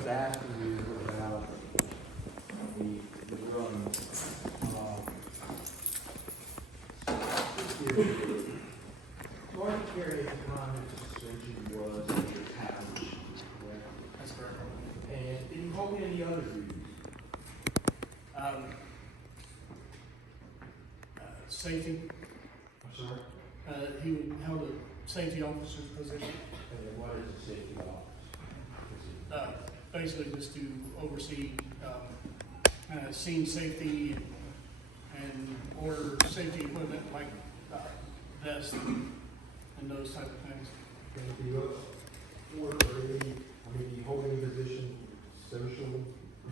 was asking you about the drone. Marty Terry at the time of suspension was a battalion chief, correct? That's correct. And did he hold any other duties? Safety. I'm sorry? He held a safety officer's position. And then what is a safety officer? Basically just to oversee scene safety and order safety equipment like vests and those type of things. Anything else? Or any, do you hold any position, social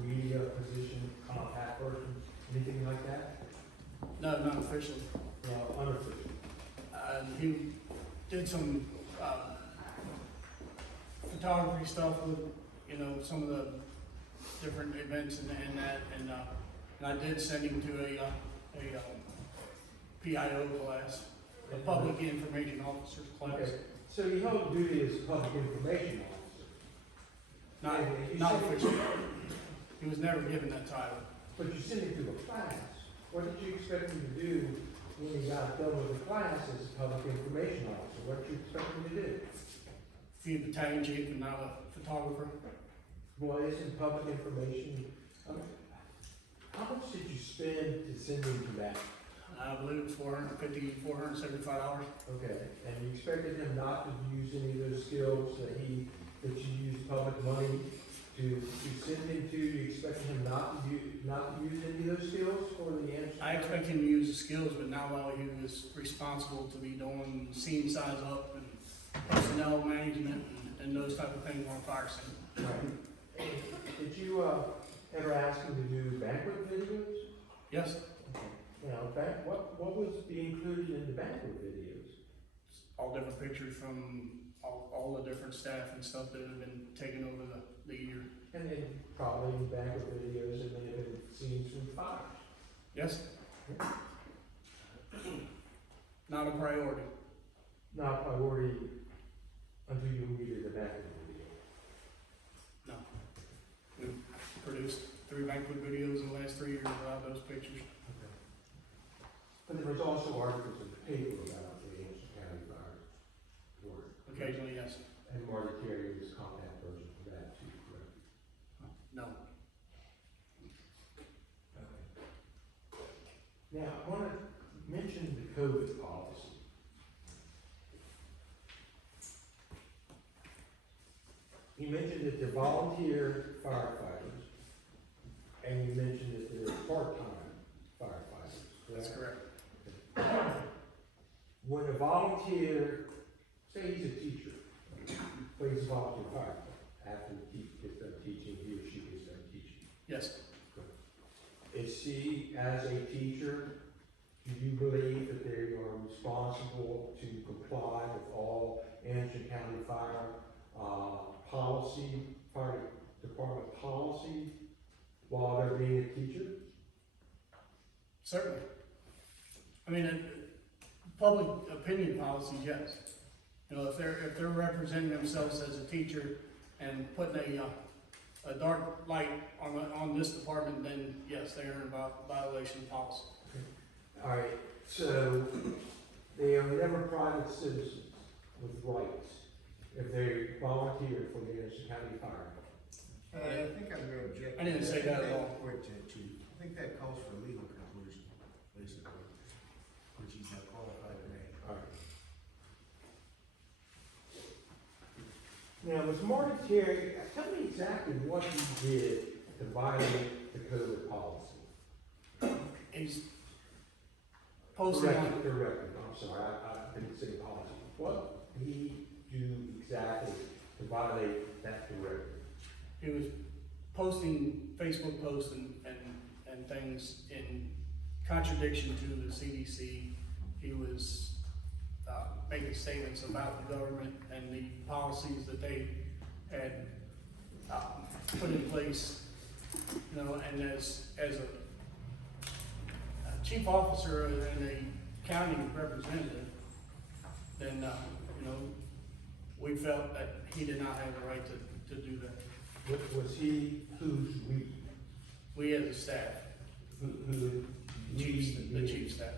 media position, contact person, anything like that? No, not officially. Unofficial. He did some photography stuff with, some of the different events and that, and I did send him to a PIO class, a public information officer's class. Okay. So you held duty as a public information officer. Not officially. He was never given that title. But you sent him to a class. What did you expect him to do when he got done with the class as a public information officer? What did you expect him to do? Be a battalion chief and not a photographer. Well, isn't public information, how much did you spend to send him to that? I believe it's $475. Okay, and you expected him not to use any of those skills that you used public money to send him to? You expected him not to use any of those skills for the answer? I expect him to use the skills, but now while he was responsible to be doing scene size up and personnel management and those type of things on fire scene. Right. Did you ever ask him to do banquet videos? Yes, Now, what was being included in the banquet videos? all different pictures from all the different staff and stuff that have been taken over the year. And then probably in banquet videos and then have been scenes from fires. Yes? Not a priority. Not a priority until you needed the banquet video. No. We've produced 3 banquet videos in the last 3 years without those pictures. Okay. But there was also articles in the paper about the Anderson County Fire Dept. Occasionally, yes. And Marty Terry was contact person for that too, correct? No. Okay. Now, I want to mention the COVID policy. You mentioned that they're volunteer firefighters, and you mentioned that they're part-time firefighters, correct? That's correct. When a volunteer, say he's a teacher, but he's a volunteer firefighter, after he gets done teaching, he or she gets done teaching. Yes. Is he, as a teacher, do you believe that they are responsible to comply with all Anderson County Fire Department policy while they're being a teacher? Certainly. I mean, public opinion policies, yes. If they're representing themselves as a teacher and putting a dark light on this department, then yes, they are in violation of policy. All right, so they are never private citizens with rights if they volunteer for the Anderson County Fire. I think I'm going to object. I didn't say that at all. Chief. I think that calls for a legal conclusion, basically, which he's not qualified to make. All right. Now, with Marty Terry, tell me exactly what he did to violate the COVID policy. He's posting on, Correct. I'm sorry, I didn't say policy. What did he do exactly to violate that directive? he was posting Facebook posts and things in contradiction to the CDC. He was making statements about the government and the policies that they had put in place, and as a chief officer and a county representative, then, we felt that he did not have the right to do that. Was who's we? We as a staff, Who? the chief staff,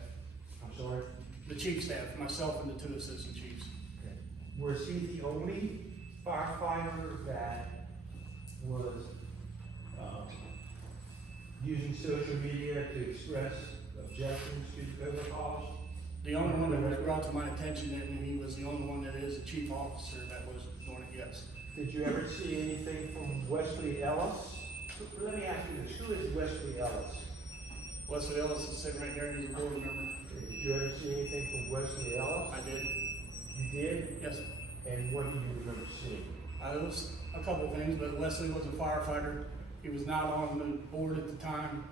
I'm sorry? the chief staff, myself and the 2 assistant chiefs. Okay. Was he the only firefighter that was, using social media to express objections to the COVID policy? The only one that was brought to my attention, and he was the only one that is a chief officer that was doing it, yes. Did you ever see anything from Wesley Ellis? Let me ask you this, who is Wesley Ellis? Wesley Ellis is sitting right there, he's a board member. Did you ever see anything from Wesley Ellis? I did, You did? yes. And what do you remember seeing? It was a couple of things, but Wesley was a firefighter. He was not on the board at the time,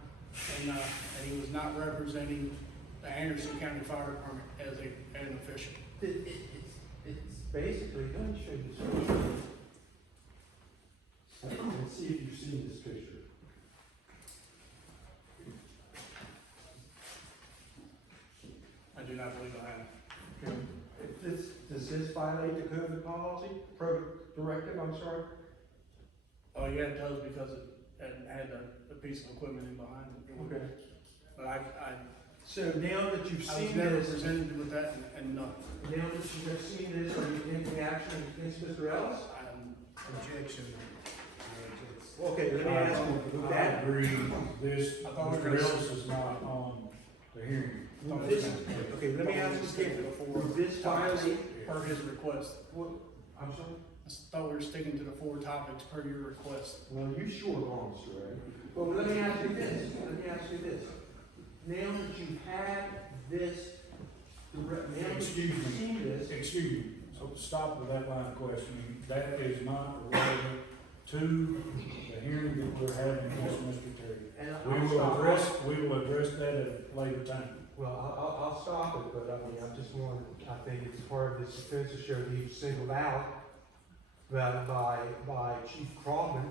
and he was not representing the Anderson County Fire Department as an official. It's basically, let me show you this picture. And see if you've seen this picture. I do not believe I have. Does this violate the COVID policy, directive, I'm sorry? Oh, yeah, it does because it had a piece of equipment in behind it. Okay. But I So now that you've was seen never this, presented with that, and no. now that you have seen this, are you taking action against Mr. Ellis? Objection. Okay, let me ask you, I that, agree, this, I thought we were Mr. gonna- Ellis is not on the hearing. okay, let me ask you again, would this violate, Per his request. what, I'm sorry? I thought we were sticking to the 4 topics per your request. Well, you sure are, Mr. Ray. Well, let me ask you this, now that you have this, now that Excuse you've me. seen this, Excuse me, so stop with that line of questioning, that is not relevant to the hearing that we're having against Mr. Terry. and We will address that at a later time. well, I'll stop it, but I mean, I think it's part of this offense to show that he was singled out by Chief Crawford.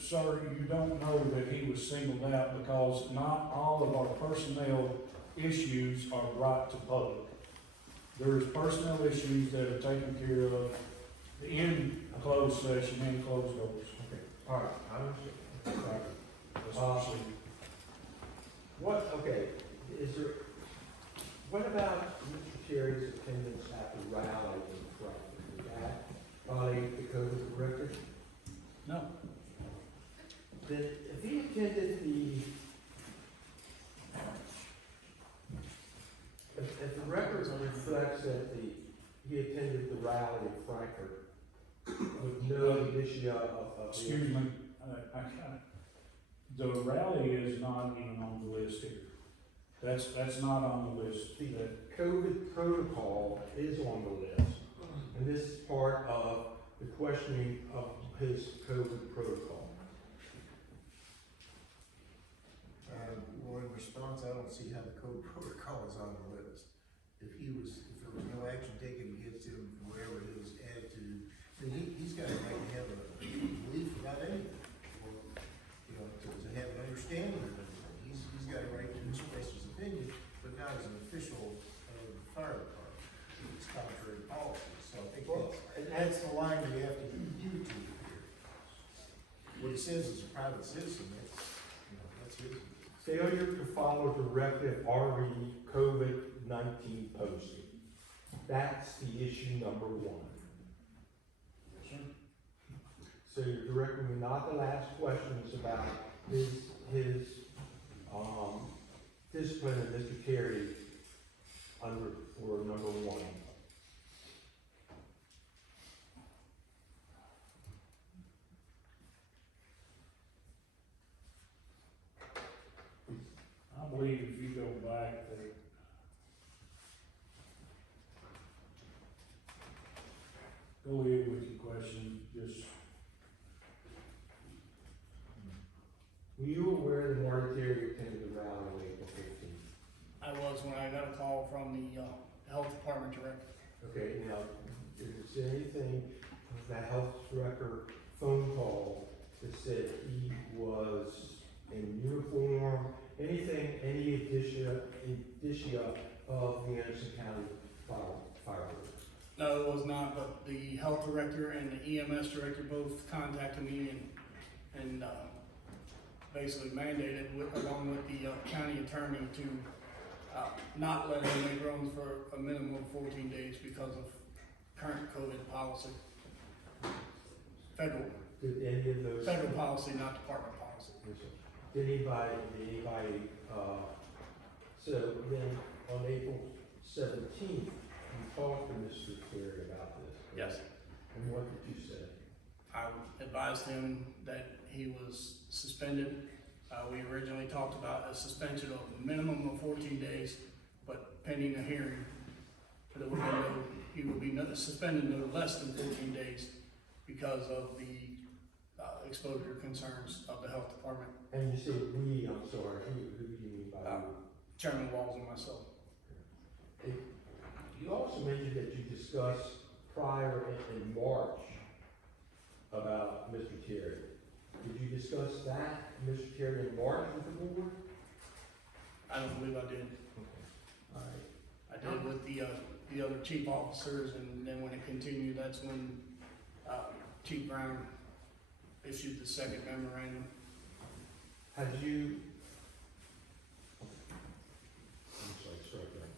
Sir, you don't know that he was singled out because not all of our personnel issues are brought to public. There's personnel issues that are taken care of in closed session and closed doors. Okay. All right, I understand. Let's proceed. What about Mr. Terry's attendance at the rally in Frankfurt? Did that violate the code of directors? No. Then if he attended if the record reflects that he attended the rally in Frankfurt with no indicia of. Excuse me, the rally is not even on the list here. That's not on the list. The COVID protocol is on the list, and this is part of the questioning of his COVID protocol. Well, in response, I don't see how the code protocol is on the list. If there was no action taken against him, for whatever his attitude, then he's got a right to have a belief about anything, or, to have an understanding of anything. He's got a right to express his opinion, but not as an official of the fire department. It's contrary to policy, so I think that's the line we have to adhere to here. What he says is a private citizen, that's his. Failure to follow directive RE COVID-19 posting. That's the issue number 1. So you're directing me not to ask questions about his discipline of Mr. Terry for number 1. I believe if you go back there. Go ahead with your question, just. Were you aware that Marty Terry attended the rally on April 15th? I was when I got a call from the health department director. Okay, now, is there anything of that health director phone call that said he was in uniform, anything, any indicia of the Anderson County Fire Dept? No, it was not, but the health director and the EMS director both contacted me and, basically mandated along with the county attorney to, not let him make runs for a minimum of 14 days because of current COVID policy. Federal Did any of those? Federal policy, not department policy. Yes, sir. Did anybody, so then on April 17th, you talked to Mr. Terry about this? correct? Yes. And what did you say? I advised him that he was suspended. We originally talked about a suspension of a minimum of 14 days, but pending a hearing, he would be suspended no less than 14 days because of the exposure concerns of the health department. And you said we, I'm sorry, who do you mean by we? Chairman Walls and myself. You also mentioned that you discussed prior in March about Mr. Terry. Did you discuss that, Mr. Terry, in March with the board? I don't believe I did. All right. I did with the other chief officers, and then when it continued, that's when Chief Brown issued the second memorandum. Had you? I'm sorry, start that.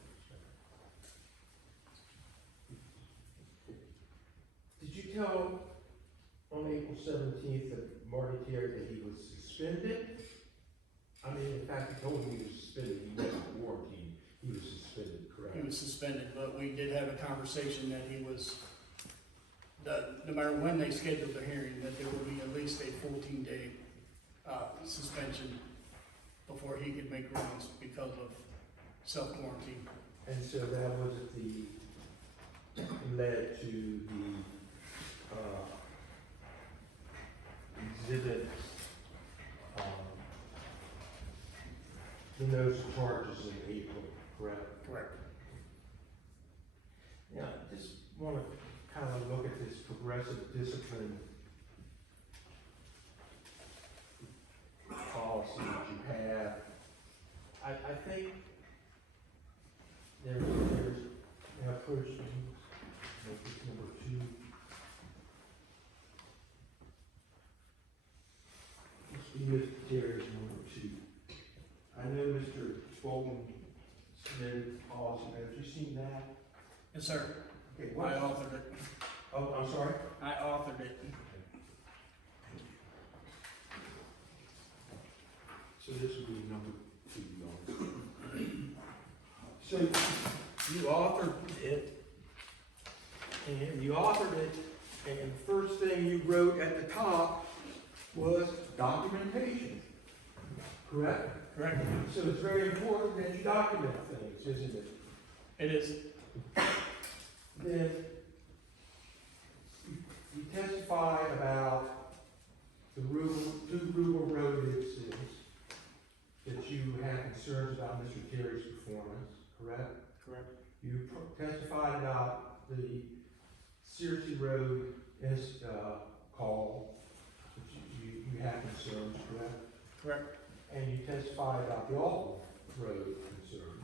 Did you tell on April 17th that Marty Terry that he was suspended? I mean, in fact, he told me he was suspended. He wasn't quarantined. He was suspended, correct? He was suspended, but we did have a conversation that he was, no matter when they scheduled the hearing, that there would be at least a 14-day suspension before he could make runs because of self-quarantine. And so that was led to the exhibit, the notice of charges in April, correct? Correct. Now, just want to kind of look at this progressive discipline policy that you have. I think there's first, number 2. Mr. Terry's number 2. I know Mr. Spaulding submitted policy. Have you seen that? Yes, sir. Okay, I authored it. Oh, I'm sorry? I authored it. So this would be number 2, So you authored it, and the first thing you wrote at the top was documentation, correct? Correct. So it's very important that you document things, isn't it? It is. Then you testified about the two rural road incidents that you had concerns about Mr. Terry's performance, correct? Correct. You testified about the Searcy Road call, which you had concerns, correct? Correct. And you testified about the Alton Road concern,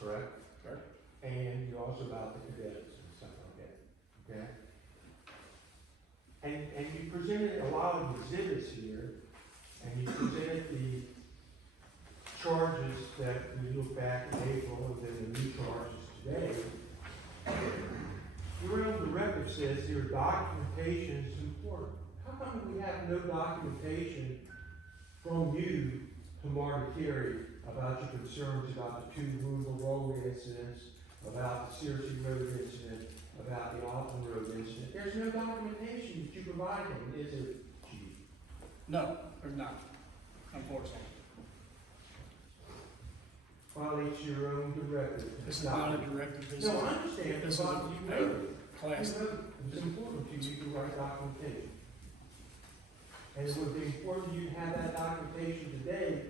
correct? Correct. And you also about the cadets and stuff like that, okay? And you presented a lot of exhibits here, and you presented the charges that we look back in April, and then the new charges today. Your own record says your documentation is important. How come we have no documentation from you to Marty Terry about your concerns about the 2 rural road incidents, about the Searcy Road incident, about the Alton Road incident? There's no documentation that you provide him, is there, Chief? No, there's not, unfortunately. Violates your own directive. This is not a directive. This No, is I understand. this is but a- you know it. class. You know it's important to you to write documentation. And it would be important to you to have that documentation today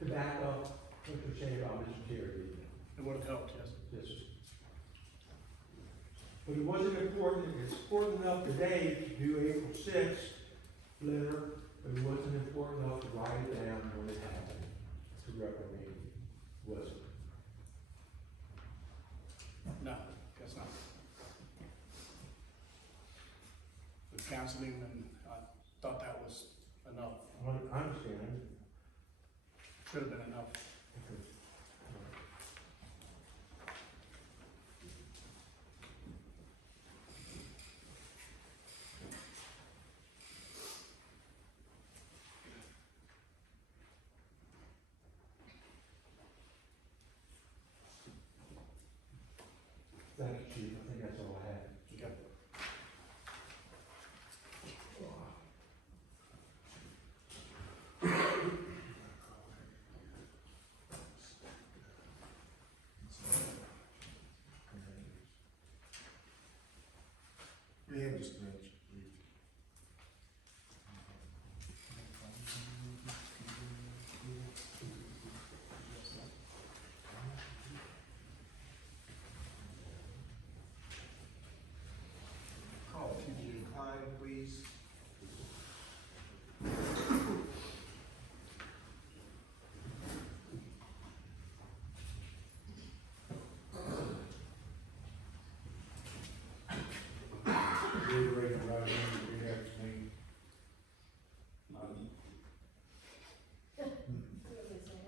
to back up what you're saying about Mr. Terry. It would have helped, yes. Yes, sir. But it wasn't important, it's important enough today to do April 6th letter, but it wasn't important enough to write it down when it happened, to reprimand you, was it? No, guess not. With counseling, and I thought that was I understand. Should have been enough. Okay. Thank you, Chief. I think that's all I had. Okay. We have just mentioned. Call TJ Klein, please. Reiterate right here, we have to meet.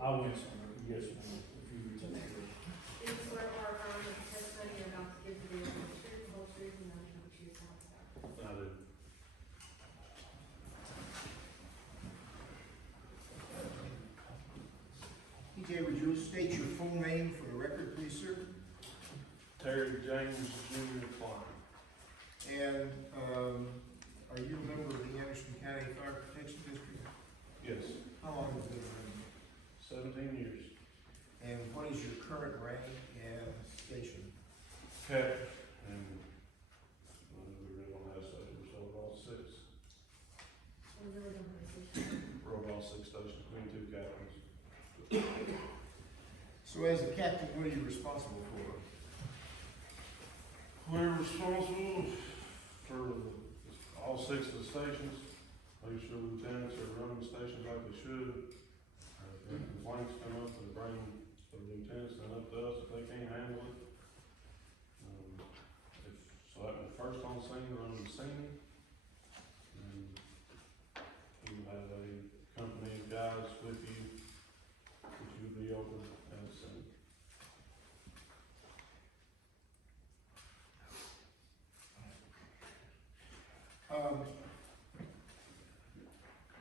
I went somewhere, yes, ma'am, if you read that. Do you swear or affirm that the testimony you're about to give today will be the truth, the whole truth, and nothing but the truth, so help you God? I do. TJ, would you state your full name for the record, please, sir? Terry James Jr. Klein. And, are you a member of the Anderson County Fire Protection District? Yes, How long have you been a member? 17 years. And what is your current rank and station? Captain. And we really don't have stations, so we're all six. We really don't have a station. We're all 6 stations, between 2 captains. So as a captain, what are you responsible for? We're responsible for all 6 of the stations, make sure lieutenants are running the stations like they should. If complaints come up, they bring the lieutenants and up to us if they can't handle it. If selecting the first on scene, running the scene. And you have a company of guys with you, that you'll be over at the scene.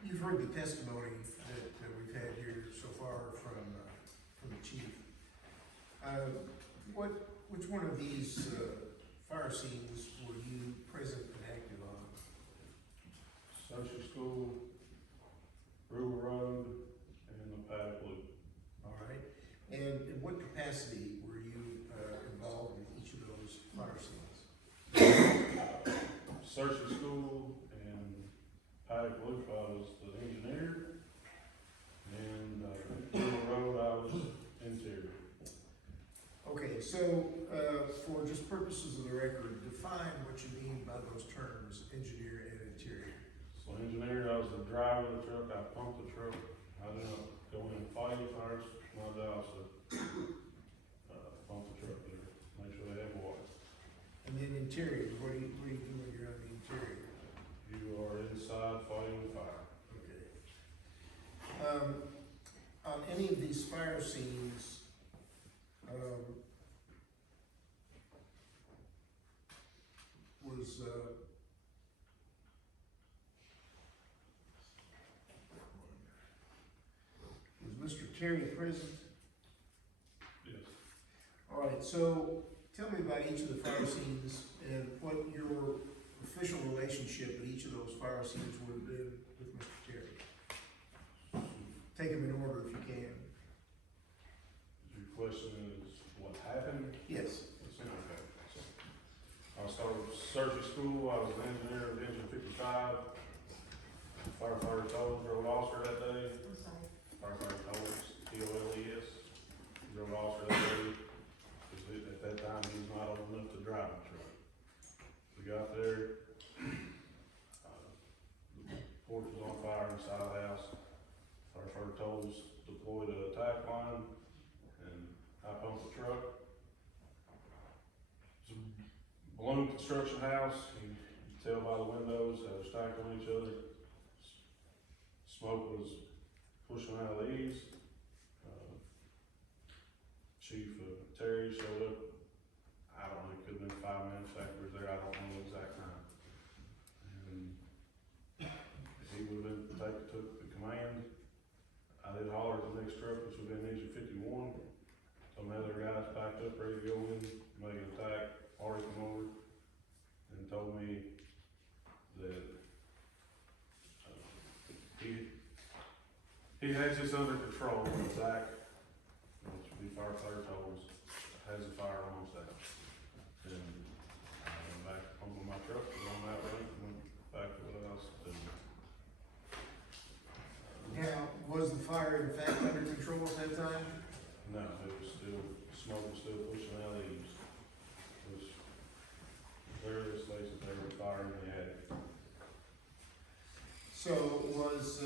You've heard the testimony that we've had here so far from the chief. Which one of these fire scenes were you present and active on? Social school, Rural Road, and the Paddock Loop. All right. And in what capacity were you involved in each of those fire scenes? Searching School and Paddock Loop, I was the engineer, and Rural Road, I was interior. Okay, so for just purposes of the record, define what you mean by those terms, engineer and interior. So engineer, I was the driver of the truck, I pumped the truck, I did not go in and fight the fires, my job was to pump the truck there, make sure they have water. And then interior, what do you do when you're on the interior? You are inside fighting the fire. Okay. On any of these fire scenes, was Mr. Terry present? Yes. All right, so tell me about each of the fire scenes and what your official relationship at each of those fire scenes would have been with Mr. Terry. Take them in order if you can. Your question is what happened? Yes. Okay. So, I started with Searching School, I was an engineer of Engine 55. Firefighter told, drove officer that day. I'm sorry. Firefighter told, T-O-L-E-S. Drove officer that day, because at that time he was not old enough to drive the truck. We got there, the porch was on fire inside the house. Firefighter told us deployed a attack line, and I pumped the truck. It's a balloon construction house, you can tell by the windows, they were stacked on each other. Smoke was was pushing out of these. Chief Terry showed up, I don't know, it could've been 5 minutes after he was there, I don't know the exact time. And he would've took the command. I did holler at the next truck, which would've been engine 51. Some other guys packed up, ready to go in, make an attack. Marty come over and told me that he has this under control. Zach, which would be firefighter, told us, has a fire almost out. And I went back home with my truck, was on that road, and went back to what I was doing. Now, was the fire in fact under control at that time? No, it was still, smoke was still pushing out leaves. It was various places they were firing in the attic. So was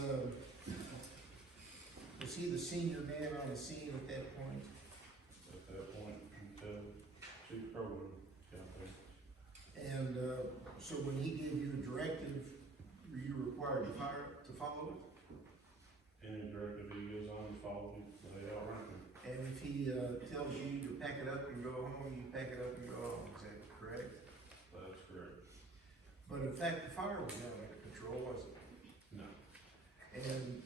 he the senior man on the scene at that point? At that point, until chief program got there. And so when he gave you a directive, were you required to follow it? Any directive he gives on, follow it, they all right. And if he tells you to pack it up and go home, you pack it up and go home, is that correct? That's correct. But in fact, the fire was not under control, was it? No. And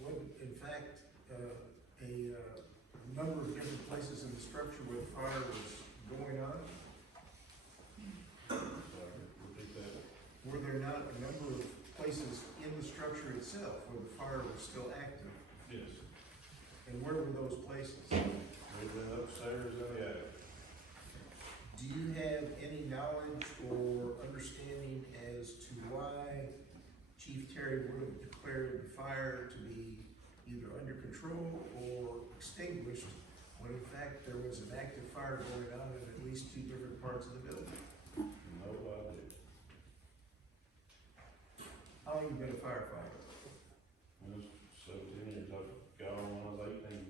what, in fact, a number of different places in the structure where the fire was going on? Sorry, repeat that. Were there not a number of places in the structure itself where the fire was still active? Yes. And where were those places? We've been upstairs in the attic. Do you have any knowledge or understanding as to why Chief Terry would have declared the fire to be either under control or extinguished when in fact there was an active fire going on in at least 2 different parts of the building? No idea. How long have you been a firefighter? It was 17 years. I got on when I was 18.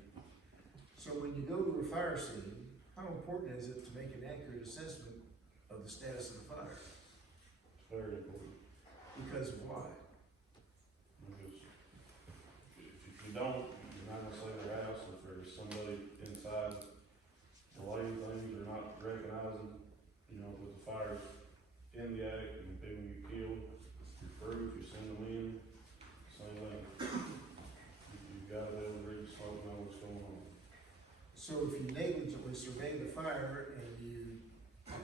So when you go to a fire scene, how important is it to make an accurate assessment of the status of the fire? It's very important. Because of why? Because if you don't, you're not gonna save their house. If there's somebody inside delaying things or not recognizing, you know, that the fire's in the attic and people get killed, you're through. If you send them in, same thing. You've got to be able to read the smoke and know what's going on. So if you negligently survey the fire and you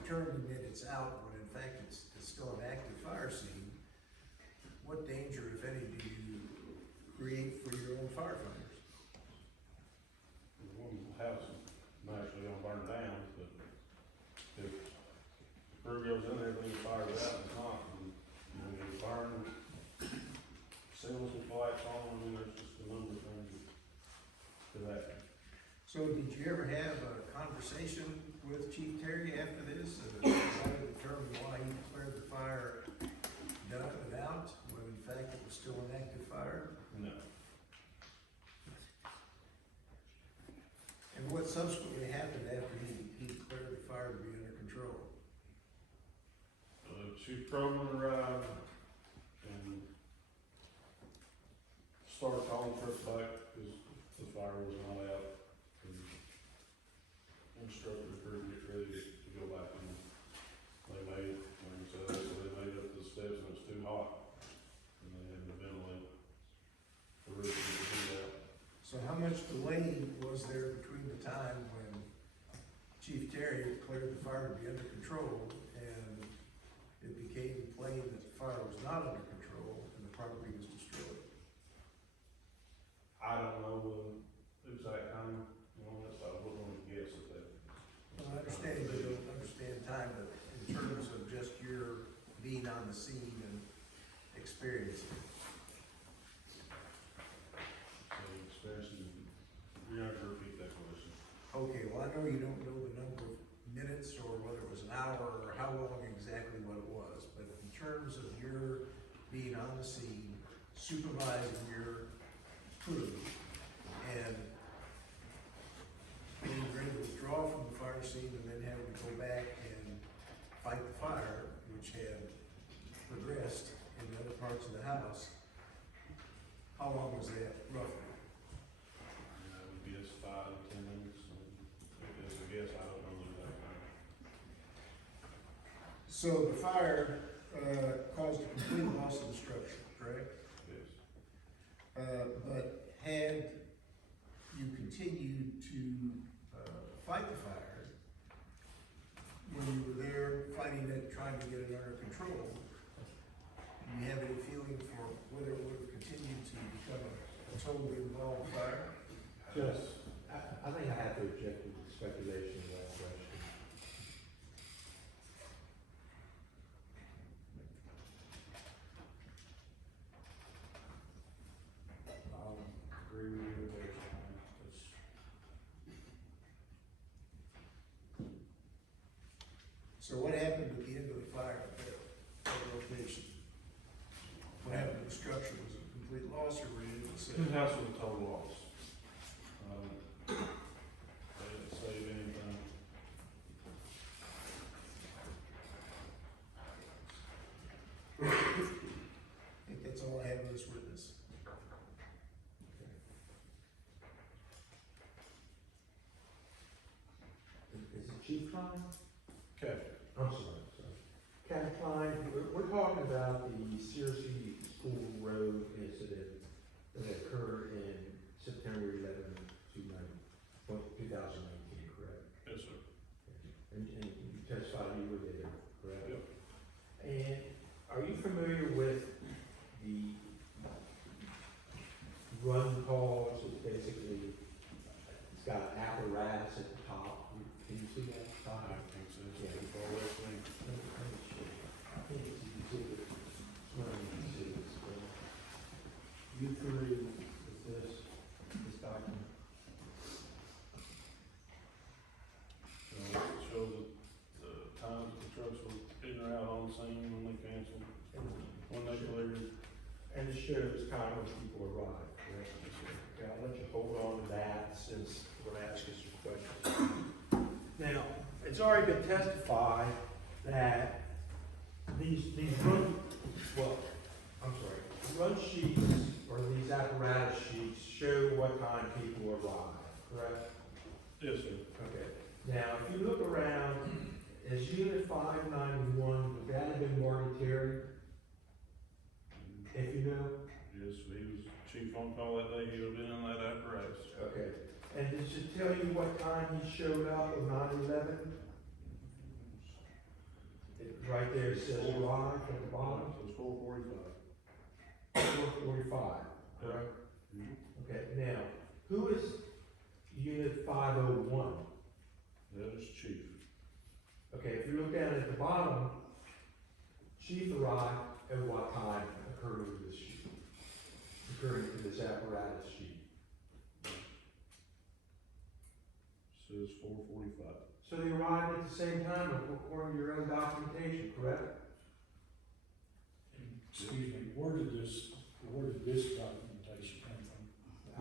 determine that it's out when in fact it's still an active fire scene, what danger, if any, do you create for your own firefighters? One house is naturally gonna burn down, but if the crew goes in there, leaves fire out, it's not, and you know, you burn, seal some lights on, I mean, there's just a number of things to that. So did you ever have a conversation with Chief Terry after this, try to determine why he declared the fire done and out, when in fact it was still an active fire? No. And what subsequently happened after he declared the fire to be under control? Chief Proman arrived and started calling trucks back because the fire was not out. And instructed the crew to get ready to go back, and they made, like I said, they made up to the steps and it was too hot. And they had to ventilate the roof to get the heat out. So how much delay was there between the time when Chief Terry declared the fire to be under control and it became plain that the fire was not under control and the property was destroyed? I don't know the exact time, you know, that's, I wouldn't want to guess at that. Well, I understand you don't understand time, but in terms of just your being on the scene and experiencing it. So experiencing, you're gonna have to repeat that question. Okay, well, I know you don't know the number of minutes or whether it was an hour or how long exactly what it was, but in terms of your being on the scene, supervising your crew, and being ready to withdraw from the fire scene and then having to go back and fight the fire, which had progressed in the other parts of the house, How long was that roughly? And I would guess 5 to 10 minutes, and if it's a guess, I don't know the exact time. So the fire, caused a complete loss of the structure, correct? Yes. But had you continued to, fight the fire, when you were there fighting it, trying to get it under control, do you have any feeling for whether it would have continued to become a totally involved fire? Just, I think I have to object to the speculation of that question. I'll agree with you there, it's, So what happened at the end of the fire at that location? What happened to the structure? Was it a complete loss or were you able to say? His house was a total loss. They didn't save anything. I think that's all I have on this witness. Is it Chief Klein? Okay. I'm sorry. Captain Klein, we're talking about the Searcy School Road incident that occurred in September 11, 2019, correct? Yes, sir. And you testified you were there, correct? Yep. And are you familiar with the run calls? It's basically, it's got an apparatus at the top. Can you see that? I think so. Yeah. It's all that thing. I think it's exhibit, it's one of the exhibits, but you familiar with this document? It shows the times the trucks were in or out on the scene, when they canceled, when they cleared. And it shows kind of when people arrive, correct? Okay, I'll let you hold on to that since we're gonna ask you some questions. Now, it's already been testified that these run, well, I'm sorry, run sheets or these apparatus sheets show what time people arrive, correct? Yes, sir. Okay, now, if you look around, is Unit 591, would that have been Marty Terry? If you know? Yes, he was chief on call that day, he would have been in that apparatus. Okay, and did it tell you what time he showed up on 9/11? Right there, it says arrive at the bottom, So it's 4:45. 4:45, correct? Mhm. Okay, now, who is Unit 501? That is chief. Okay, if you look down at the bottom, chief arrived at what time according to this sheet? According to this apparatus sheet. Says 4:45. So they arrived at the same time according to your own documentation, correct? excuse me, where did this documentation come from?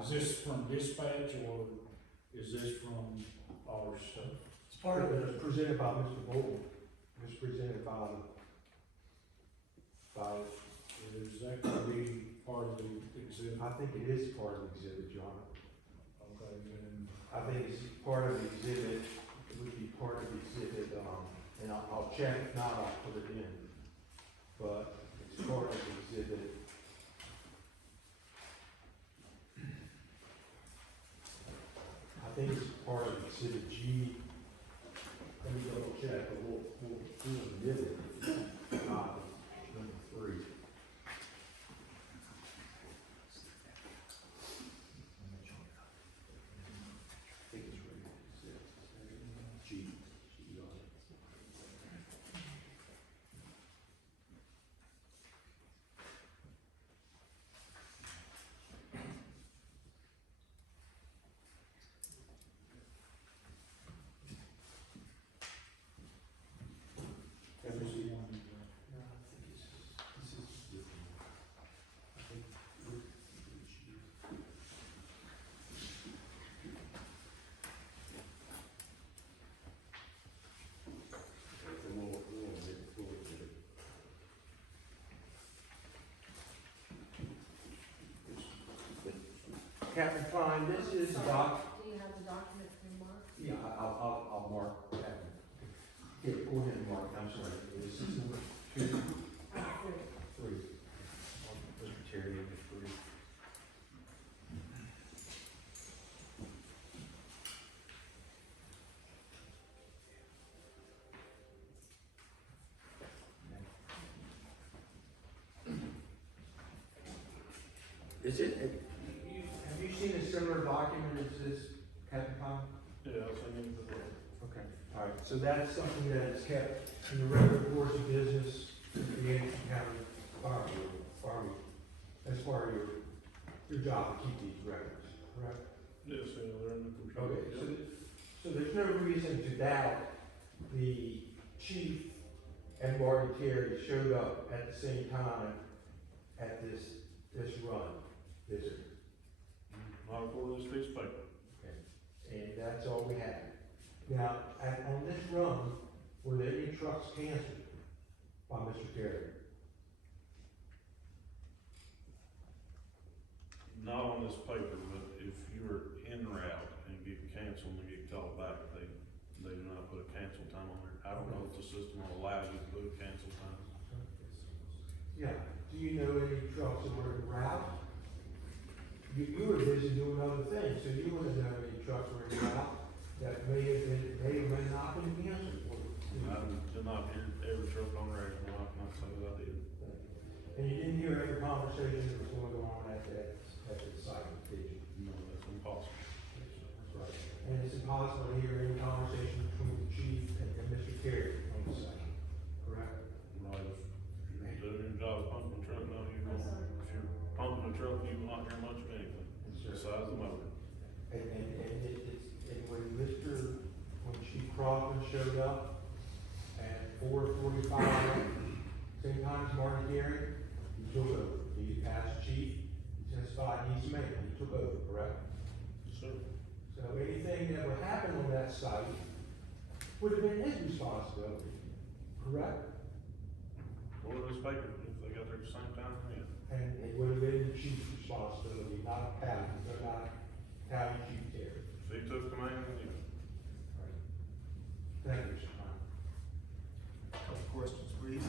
Is this from dispatch or is this from our stuff? It's part of It the, was presented by Mr. Bolton. It was presented by, Is that gonna be part of the exhibit? I think it is part of the exhibit, John. Okay, then, I think it's part of the exhibit, it would be part of the exhibit, and I'll check, if not, I'll put it in. But it's part of the exhibit. I think it's part of exhibit G. Let me double check, but we'll admit it. Number 3. I think it's right. G. G on it. Can we see Captain Klein, this is doc, Do you have the documents in Mark? yeah, I'll mark that. Yeah, go ahead and mark, I'm sorry, this is number 2, 3. Mr. Terry, number 3. Is it, have you seen a similar document as this, Captain Klein? Yeah, I'll send you the, Okay, all right, so that's something that is kept in the regular course of business with the Anderson County Fire Dept. That's part of your job to keep these records, correct? yes, yeah, they're in the computer. Okay, so there's no reason to doubt the chief and Marty Terry showed up at the same time at this run visit. Not according to this piece of paper. And that's all we have. Now, on this run, were there any trucks canceled by Mr. Terry? Not on this paper, but if you're en route and get canceled and get called back, they do not put a cancel time on there. I don't know if the system will allow you to put a cancel time. Yeah. Do you know any trucks that were en route? You were busy doing other things, so you wouldn't know any trucks were en route that may have not been canceled. I did not hear every truck on there, and I cannot say that I did. And you didn't hear every conversation that was going on at the site, did you? No, that's impossible. That's right. And it's impossible to hear any conversation between the chief and Mr. Terry on the site, correct? Right, if you're doing your job pumping a truck, no, you won't. If you're pumping a truck, you will not hear much of anything. It's the size of the motor. And when Chief Crawford showed up at 4:45, same time as Marty Terry, he took over. He asked Chief, he testified, he's made, he took over, correct? Yes, sir. So anything that would happen on that site would have been his responsibility, correct? According to this paper, if they got there at the same time, yeah. And it would have been the chief's responsibility, not County Chief Terry. If he took command, yeah. Thank you, Mr. Klein. Couple questions, please.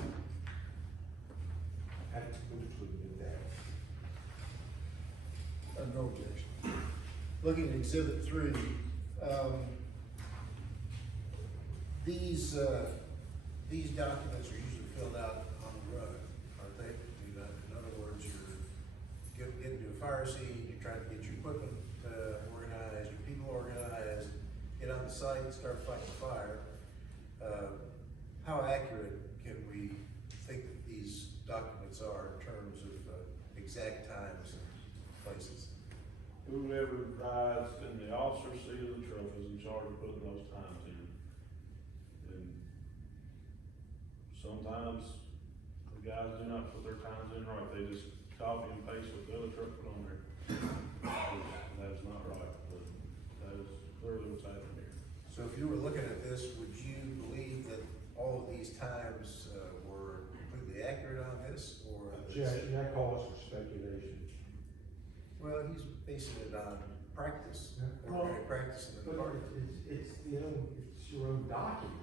Have to move to admit that. No objection. Looking at exhibit 3, these documents are usually filled out on the road, aren't they? In other words, you're getting to a fire scene, you're trying to get your equipment organized, your people organized, get on the site, start fighting the fire. How accurate can we think that these documents are in terms of exact times and places? Whoever rides in the officer's seat of the truck is in charge of putting those times in. And sometimes the guys do not put their times in right, they just copy and paste what the other truck put on there. That's not right, but that is clearly what's happening here. So if you were looking at this, would you believe that all of these times were completely accurate on this, or? Objection, that calls for speculation. Well, he's basing it on practice, Well, practice in the But department. it's your own document.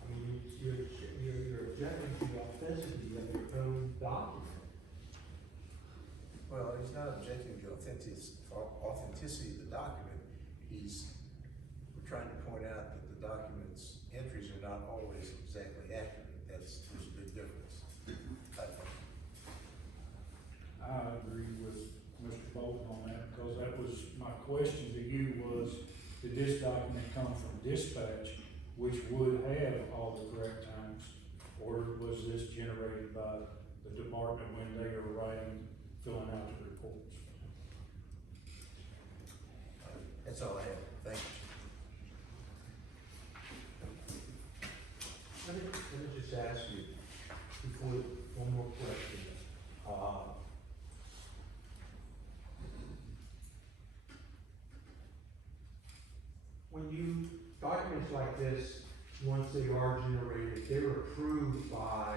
I mean, you're objecting to the authenticity of your own document. Well, he's not objecting to authenticity of the document. We're trying to point out that the document's entries are not always exactly accurate. There's a big difference, I think. I agree with Mr. Bolton on that, because that was, my question to you was, did this document come from dispatch, which would have all the correct times, or was this generated by the department when they were filling out the reports? That's all I have. Thank you. Let me just ask you, before, one more question. When documents like this, once they are generated, they're approved by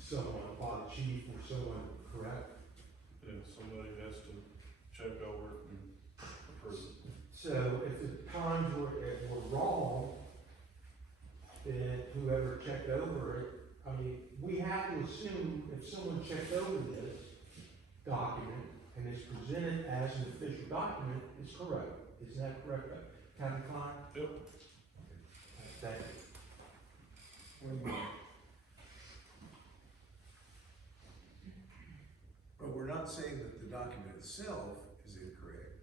someone, by the chief or someone, correct? Yeah, somebody has to check over it and So if the times were wrong, then whoever checked over it, I mean, we have to assume if someone checked over this document and it's presented as an official document, it's correct. Isn't that correct, Captain Klein? Yep. Thank you. But we're not saying that the document itself is incorrect.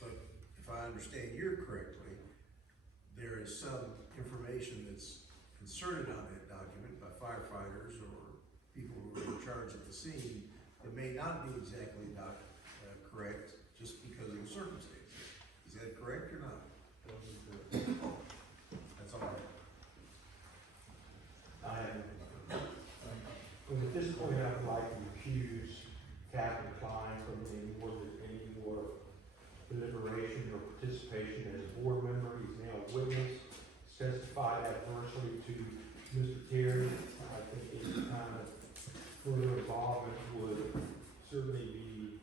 But if I understand you correctly, there is some information that's inserted on that document by firefighters or people who are in charge at the scene that may not be exactly correct just because of the circumstances. Is that correct or not? That's all right. But at this point, I would like to recuse Captain Klein from any more deliberation or participation as a board member. He's now a witness, testified adversely to Mr. Terry. I think any kind of further involvement would certainly be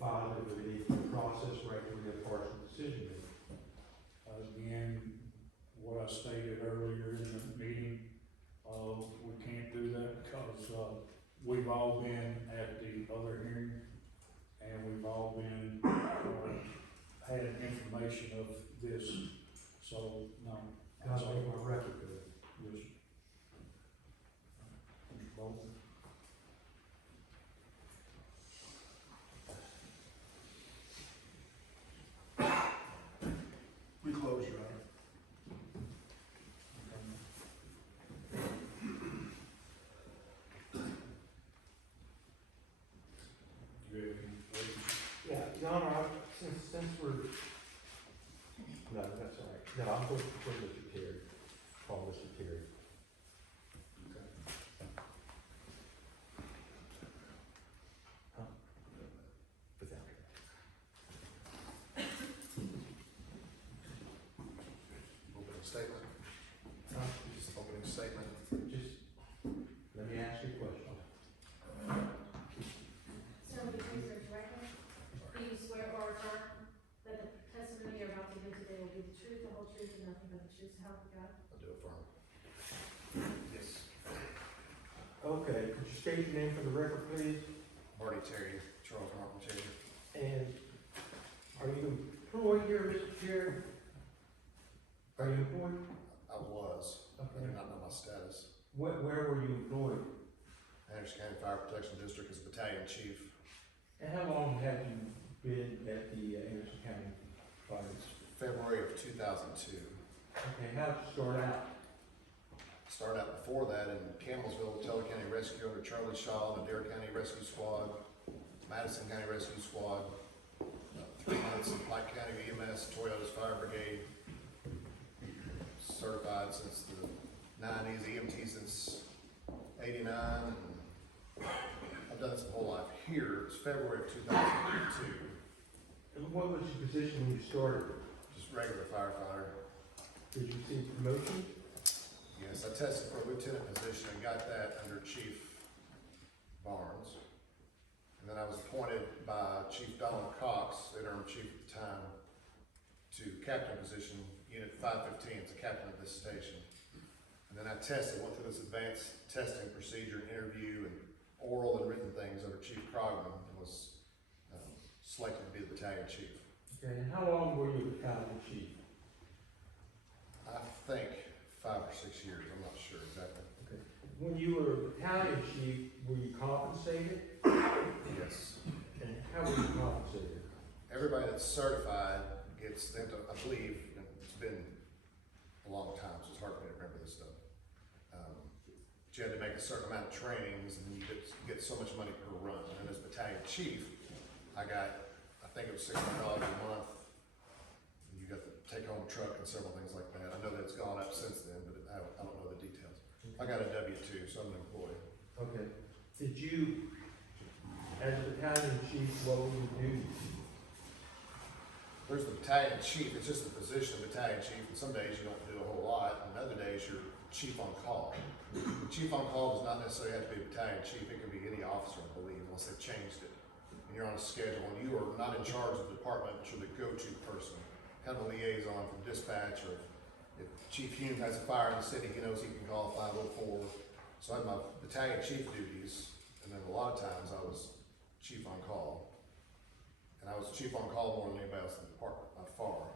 violative of any process right to an impartial decision making. Again, what I stated earlier in the meeting, we can't do that because, we've all been at the other hearing and we've all been, had information of this, so, no. And I'll make my record good. Yes. Mr. Bolton? We close, Your Honor. Do you have any questions? Yeah, Your Honor, since we're, no, that's all right. No, I'm going to put Mr. Terry, call Mr. Terry. Huh? Without it. Opening statement, Huh? just opening statement. Just, let me ask you a question. So the research record, do you swear or affirm that the testimony you're about to give today will be the truth, the whole truth, and nothing but the truth, so help you God? I do affirm. Yes. Okay, could you state your name for the record, please? Marty Terry, Charles Martin Terry. And are you employed here, Mr. Terry? Are you employed? I was. I Okay. do not know my status. Where were you employed? Anderson County Fire Protection District as Battalion Chief. And how long have you been at the Anderson County Fire? February of 2002. Okay, how did you start out? Started out before that in Campbellsville, Teller County Rescue under Charlie Shaw, the Dare County Rescue Squad, Madison County Rescue Squad, 3 months in Pike County EMS, Toyota's Fire Brigade. Certified since the 90s, EMT since 89, and I've done this my whole life. Here, it's February of 2002, And what was your position when you started? just regular firefighter. Did you see promotion? Yes, I tested for a lieutenant position and got that under Chief Barnes. And then I was appointed by Chief Donald Cox, interim chief at the time, to captain position, Unit 515, it's a captain of this station. And then I tested, went through this advanced testing procedure, interview, and oral and written things under Chief Krogman, and was selected to be the battalion chief. Okay, and how long were you battalion chief? I think 5 or 6 years, I'm not sure exactly. Okay. When you were battalion chief, were you compensated? Yes. And how were you compensated? Everybody that's certified gets, they have to, I believe, and it's been a long time, so it's hard for me to remember this stuff. But you had to make a certain amount of trainings and you get so much money per run. And as battalion chief, I got, I think it was $600 a month. And you got the take home truck and several things like that. I know that it's gone up since then, but I don't know the details. I got a W-2, so I'm an employee. Okay. Did you, as a battalion chief, what were your duties? There's the battalion chief, it's just the position of battalion chief, and some days you don't do a whole lot, and other days you're chief on call. The chief on call does not necessarily have to be a battalion chief, it can be any officer, I believe, unless they've changed it. You and you're on a schedule, and you are not in charge of the department, but you're the go-to person, kind of a liaison from dispatch, or if Chief Hume has a fire in the city, he knows he can call 504. So I had my battalion chief duties, and then a lot of times I was chief on call. And I was chief on call more than anybody else in the department, by far.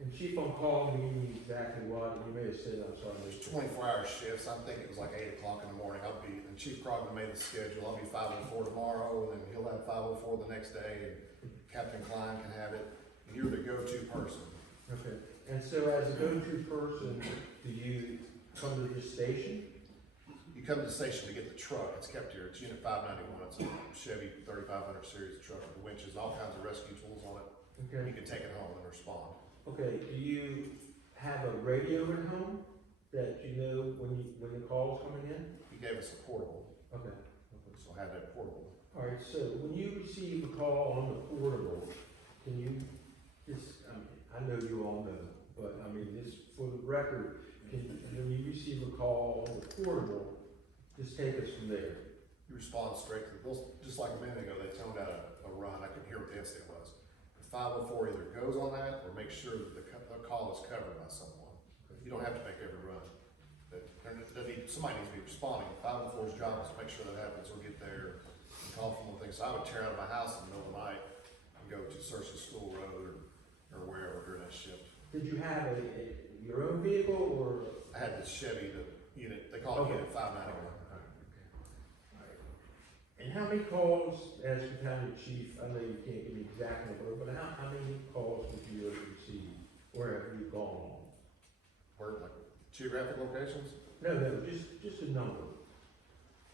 And chief on call meaning exactly what, you may have said, I'm sorry. There's 24-hour shifts. I think it was like 8 o'clock in the morning. And Chief Crogman made the schedule. I'll be 504 tomorrow, and then he'll have 504 the next day, and Captain Klein can have it. And you're the go-to person. Okay, and so as a go-to person, do you come to this station? You come to the station to get the truck. It's kept here. It's Unit 591. It's a Chevy 3500 series truck with winches, all kinds of rescue tools on it. Okay. You can take it home and respond. Okay, do you have a radio at home that you know when the call's coming in? He gave us a portable, Okay. so I had that portable. All right, so when you receive a call on the portable, can you just, I know you all know, but I mean, this, for the record, when you receive a call on the portable, just take us from there. You respond straight to the bill. Just like a minute ago, they toned out a run. I couldn't hear what the incident was. The 504 either goes on that or makes sure that the call is covered by someone. You don't have to make every run. Somebody needs to be responding. 504's job is to make sure that happens. We'll get there and call from one thing. So I would tear out of my house in the middle of the night and go to Search the School Road or wherever during that shift. Did you have your own vehicle or? I had this Chevy, the unit, they call it Unit 591. And how many calls as battalion chief, I know you can't give me exact number, but how many calls would you have received wherever you've gone on? Where, like geographic locations? No, just a number.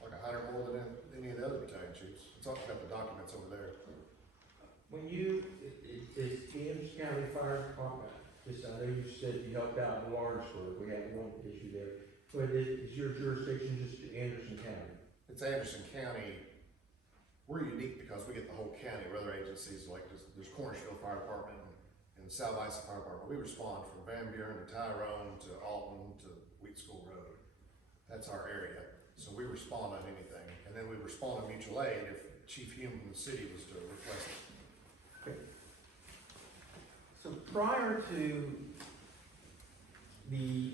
Like 100 more than any of the other battalion chiefs. It's all got the documents over there. When you, is the Anderson County Fire Department, just, I know you said you helped out in Lawrenceburg, we had one issue there, but is your jurisdiction just Anderson County? It's Anderson County. We're unique because we get the whole county, where other agencies like there's Cornerville Fire Department and the South Isa Fire Department. We respond from Van Buren to Tyrone to Alton to Wheat School Road. That's our area. So we respond on anything. And then we respond to mutual aid if Chief Hume from the city was to request it. Okay. So prior to the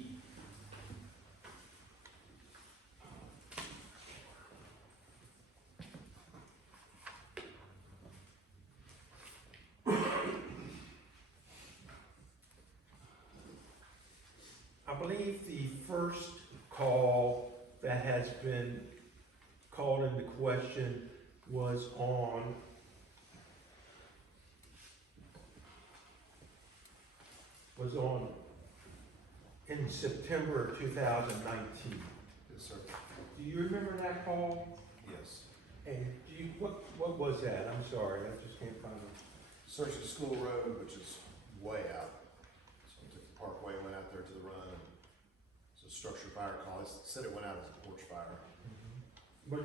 I believe the first call that has been called into question was in September of 2019. Yes, sir. Do you remember that call? Yes. And what was that? I'm sorry, I just can't find it. Search the School Road, which is way out. So we took the Parkway, went out there to the run. It's a structure fire call. It said it went out as a porch fire. But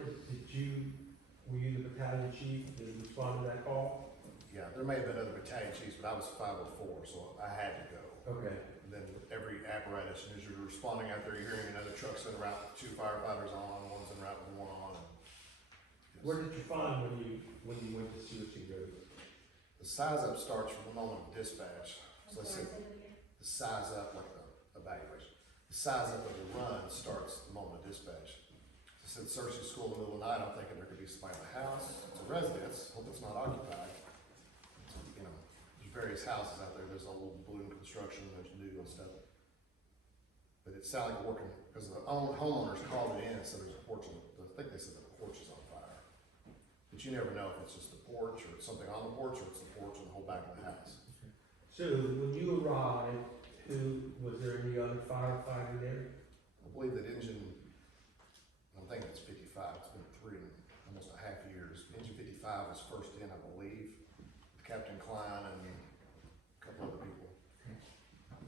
were you the battalion chief that responded to that call? Yeah, there may have been other battalion chiefs, but I was 504, so I had to go. Okay. And then every apparatus, and as you're responding out there, you're hearing another truck's en route with 2 firefighters on, one's en route with 1 on. What did you find when you went to Searcy Road? The size up starts from the moment of dispatch. So I said, Say that again. the size up, like the evaluation. The size up of the run starts the moment of dispatch. I said, search the school in the middle of the night, I'm thinking there could be somebody in the house. It's a residence, hope it's not occupied. You know, there's various houses out there, there's old balloon construction, there's new and stuff. But it sounded like working, because the homeowners called it in and said there's a porch, I think they said the porch is on fire. But you never know if it's just the porch, or it's something on the porch, or it's the porch and the whole back of the house. So when you arrived, was there any other firefighter there? I believe that engine, I'm thinking it's 55, it's been 3 and almost a half years. Engine 55 was first in, I believe, with Captain Klein and a couple other people.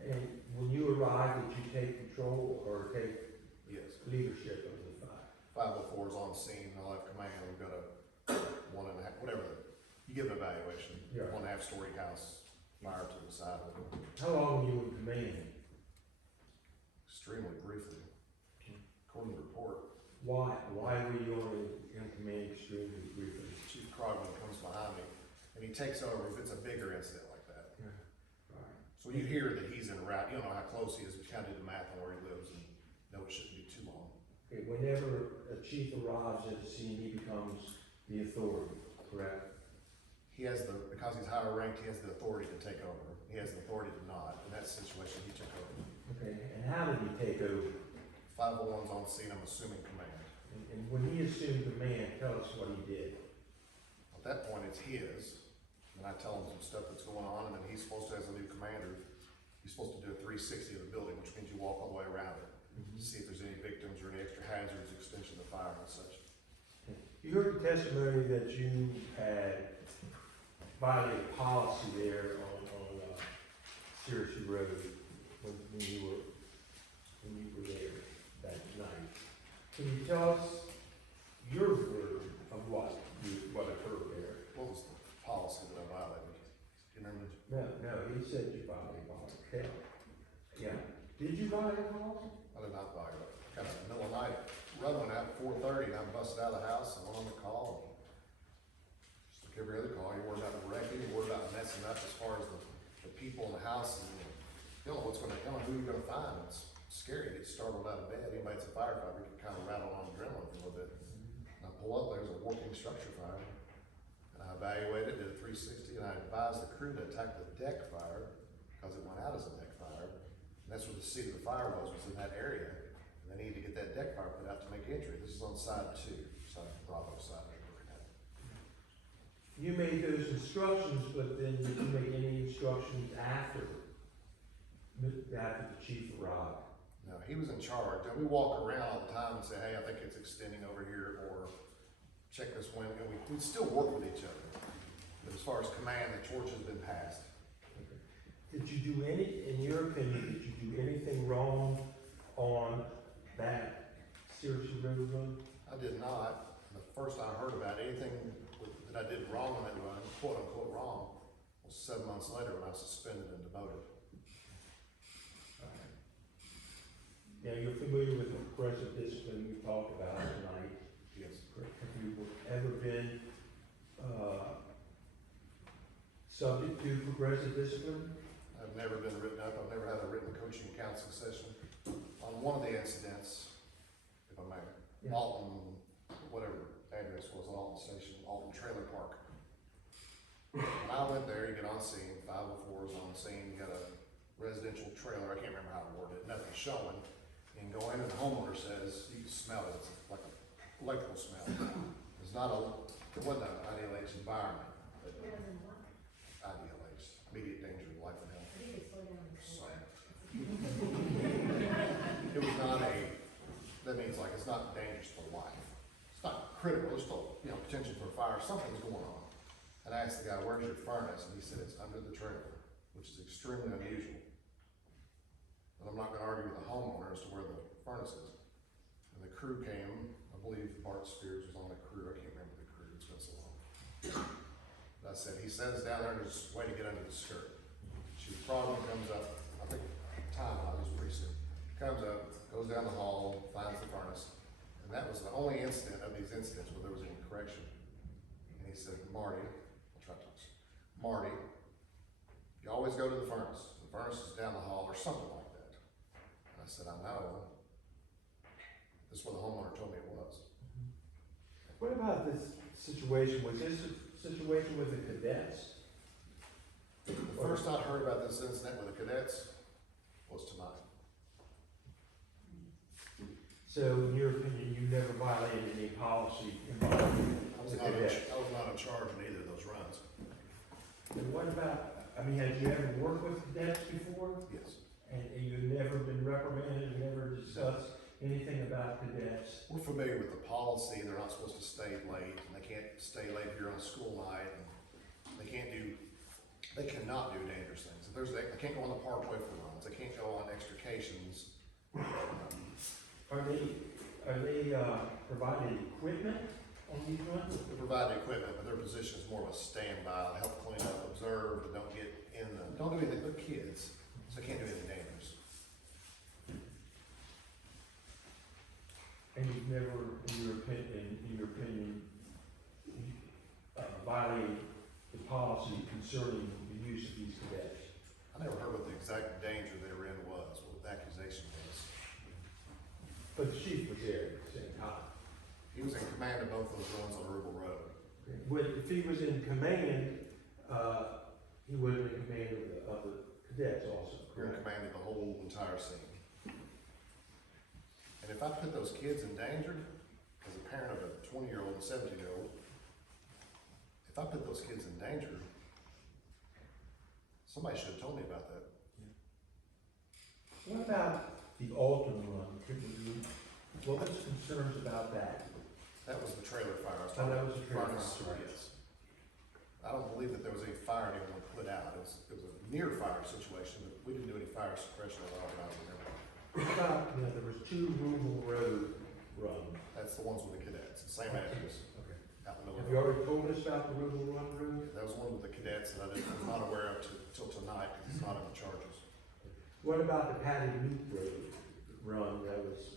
And when you arrived, did you take control or take Yes. leadership of the fire? 504 is on scene, I'll have command, we've got a 1.5, whatever, you give an evaluation, Yeah. 1.5 story house, fire to the side of it. How long were you in command? Extremely briefly, according to the report. Why were you only in command extremely briefly? Chief Crogman comes to my and he takes over if it's a bigger incident like that. Right. So you hear that he's in route, you don't know how close he is, but you kind of do the math on where he lives and know it shouldn't be too long. Okay, whenever a chief arrives at the scene, he becomes the authority, correct? He has the, because he's higher ranked, he has the authority to take over. He has the authority to not. In that situation, he took over. Okay, and how did he take over? 501's on scene, I'm assuming command. And when he assumed command, tell us what he did. At that point, it's his, and I tell him some stuff that's going on, and then he's supposed to, as a new commander, he's supposed to do a 360 of the building, which means you walk all the way around it, to see if there's any victims or any extra hazards, extension of fire and such. You heard the testimony that you had violated policy there on Searcy Road when you were there that night. Can you tell us your version of what occurred there? What was the policy that I violated? Do you remember? No, he said you violated policy. Okay. Yeah. Did you violate policy? I did not violate it. Kind of in the middle of the night, Run went out at 4:30, and I busted out of the house and went on the call. Just like every other call, you're worried about the wrecking, you're worried about messing up as far as the people in the house, and you don't know what's gonna, you don't know who you're gonna find. It's scary. You get startled out of bed. Anybody that's a firefighter can kind of rattle on adrenaline for a little bit. And I pull up, there's a working structure fire. And I evaluated, did a 360, and I advised the crew to attack the deck fire because it went out as a deck fire. And that's where the seat of the fire was in that area. And they needed to get that deck fire put out to make entry. This is on side 2, side Bravo side. You made those instructions, but then did you make any instructions after the chief arrived? No, he was in charge. And we walk around all the time and say, hey, I think it's extending over here, or check this window. We still work with each other. But as far as command, the torch has been passed. Did you do in your opinion, did you do anything wrong on that Searcy Road run? I did not. The first I heard about anything that I did wrong on that run, quote unquote wrong, was 7 months later when I was suspended and demoted. Now, you're familiar with the progressive discipline we talked about tonight. Yes. Have you ever been subject to progressive discipline? I've never been written up. I've never had a written coaching and counseling session. On one of the incidents, if I may, Yeah. Alton, whatever address was, Alton Station, Alton Trailer Park. When I went there, you get on scene, 504 is on scene, you got a residential trailer, I can't remember how to word it, nothing showing. You can go in and the homeowner says, you can smell it, it's like an electrical smell. It wasn't an IDLH environment, but It wasn't one. IDLH, immediate danger to life and health. I think they slowed down the So, floor. it was not that means like it's not dangerous for life. It's not critical, there's still, potential for a fire, something's going on. And I asked the guy, where's your furnace? And he said, it's under the trailer, which is extremely unusual. And I'm not gonna argue with the homeowner as to where the furnace is. And the crew came, I believe Bart Spears was on the crew, I can't remember the crew, it's been so long. But I said, he says down there, there's a way to get under the skirt. Chief Problem comes up, I think time I was pretty soon. Comes up, goes down the hall, finds the furnace. And that was the only incident of these incidents where there was any correction. And he said, Marty, I'll try to talk. Marty, you always go to the furnace. The furnace is down the hall or something like that. And I said, I know. This is what the homeowner told me it was. What about this situation? Was this a situation with the cadets? The first I'd heard about this incident with the cadets was tonight. So in your opinion, you never violated any policy involving I was the not cadets? in charge in either of those runs. And what about, had you ever worked with cadets before? Yes. And you've never been reprimanded, and never discussed anything about cadets? We're familiar with the policy. They're not supposed to stay late, and they can't stay late here on school night, and they cannot do dangerous things. They can't go on the parkway for runs. They can't go on extrications. Are they providing equipment on these runs? They provide the equipment, but their position is more of a standby, to help clean up, observe, but don't do anything. They're kids, so they can't do anything dangerous. And you've never, in your opinion, violated the policy concerning the use of these cadets. I never heard what the exact danger they were in was, what the accusation was. But the chief was there at the same time. He was in command of both those runs on Rural Road. If he was in command, he would have been in command of the cadets also, You're in correct? command of the whole entire scene. And if I put those kids in danger, as a parent of a 20-year-old and 17-year-old, if I put those kids in danger, somebody should have told me about that. What about the Alton run? What was the concerns about that? That was the trailer fire. I was Oh, talking that about. was a trailer Furnace, fire. yes. I don't believe that there was any fire anyone put out. It was a near fire situation, but we didn't do any fire suppression at all, that I remember. What about, there was 2 Rural Road runs. That's the ones with the cadets, the same address, Okay. out in the Have middle. you already told us about the Rural Run road? That was one with the cadets that I was not aware of till tonight, because it's not in the charges. What about the Patty Loop Road run that was,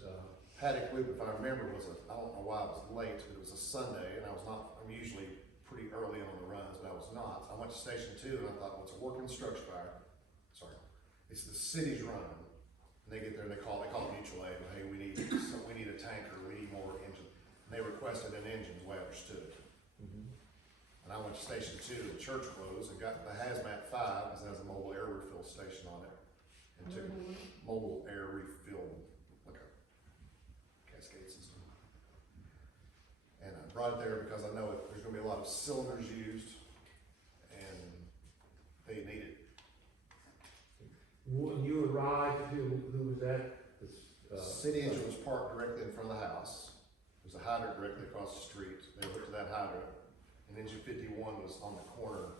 Paddock Loop, if I remember, I don't know why it was late, but it was a Sunday, and I'm usually pretty early on the runs, but I was not. I went to Station 2, and I thought, well, it's a working structure fire. Sorry. It's the city's run. And they get there, and they call it mutual aid. Hey, we need a tanker, we need more engine. And they requested an engine, the way I understood it. And I went to Station 2, the church closed, and got the Hazmat 5, because it has a mobile air refill station on it. And took mobile air refill, like a cascade system. And I brought it there because I know there's gonna be a lot of cylinders used, and they need it. when you arrived, who was that? City engine was parked directly in front of the house. There's a hydrant directly across the street. They looked to that hydrant, and engine 51 was on the corner.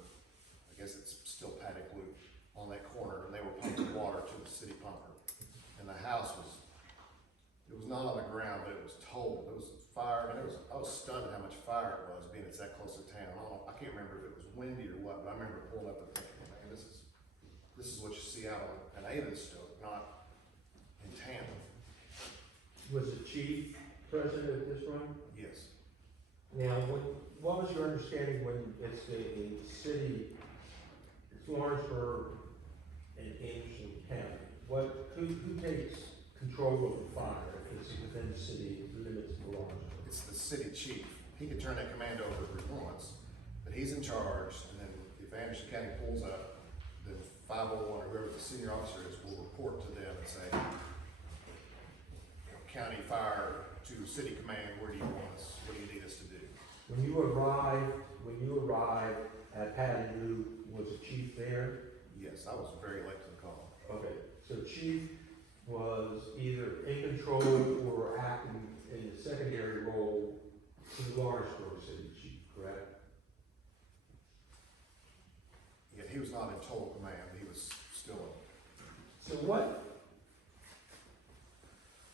I guess it's still Paddock Loop on that corner, and they were pumping water to the city pumper. And the house it was not on the ground, but it was total. It was fire, and I was stunned at how much fire it was, being it's that close to town. I can't remember if it was windy or what, but I remember pulling up and thinking, man, this is what you see out on Avonstoke, not in tandem. Was the chief present at this run? Yes. Now, what was your understanding when it's a city, it's Lawrenceburg and Anderson County? Who takes control of the fire if it's within the city limits of Lawrenceburg? It's the city chief. He can turn that command over if he wants, but he's in charge, and then if Anderson County pulls up, then 501 or whoever the senior officer is will report to them and say, county fire to city command, where do you want us? What do you need us to do? When you arrived at Patty Loop, was the chief there? Yes, I was very late to the call. Okay, so chief was either in control or acting in a secondary role to the Lawrenceburg city chief, correct? Yeah, he was not in total command, he was still So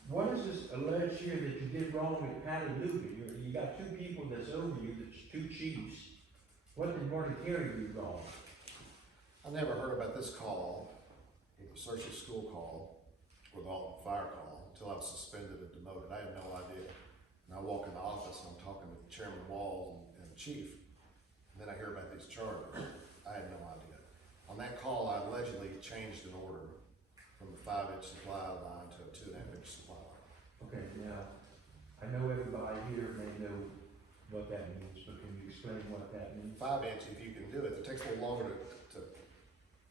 what is this alleged here that you did wrong with Patty Loop? You got 2 people that's over you, that's 2 chiefs. What did Marty Terry do wrong? I never heard about this call, the Searcy School call, or the Alton Fire call, until I was suspended and demoted. I had no idea. And I walk in the office and I'm talking to Chairman Walls and the chief, and then I hear about these charges. I had no idea. On that call, I allegedly changed an order from the 5-inch supply line to a 2.5-inch supply line. Okay, now, I know everybody here may know what that means, but can you explain what that means? 5-inch, if you can do it, it takes a little longer to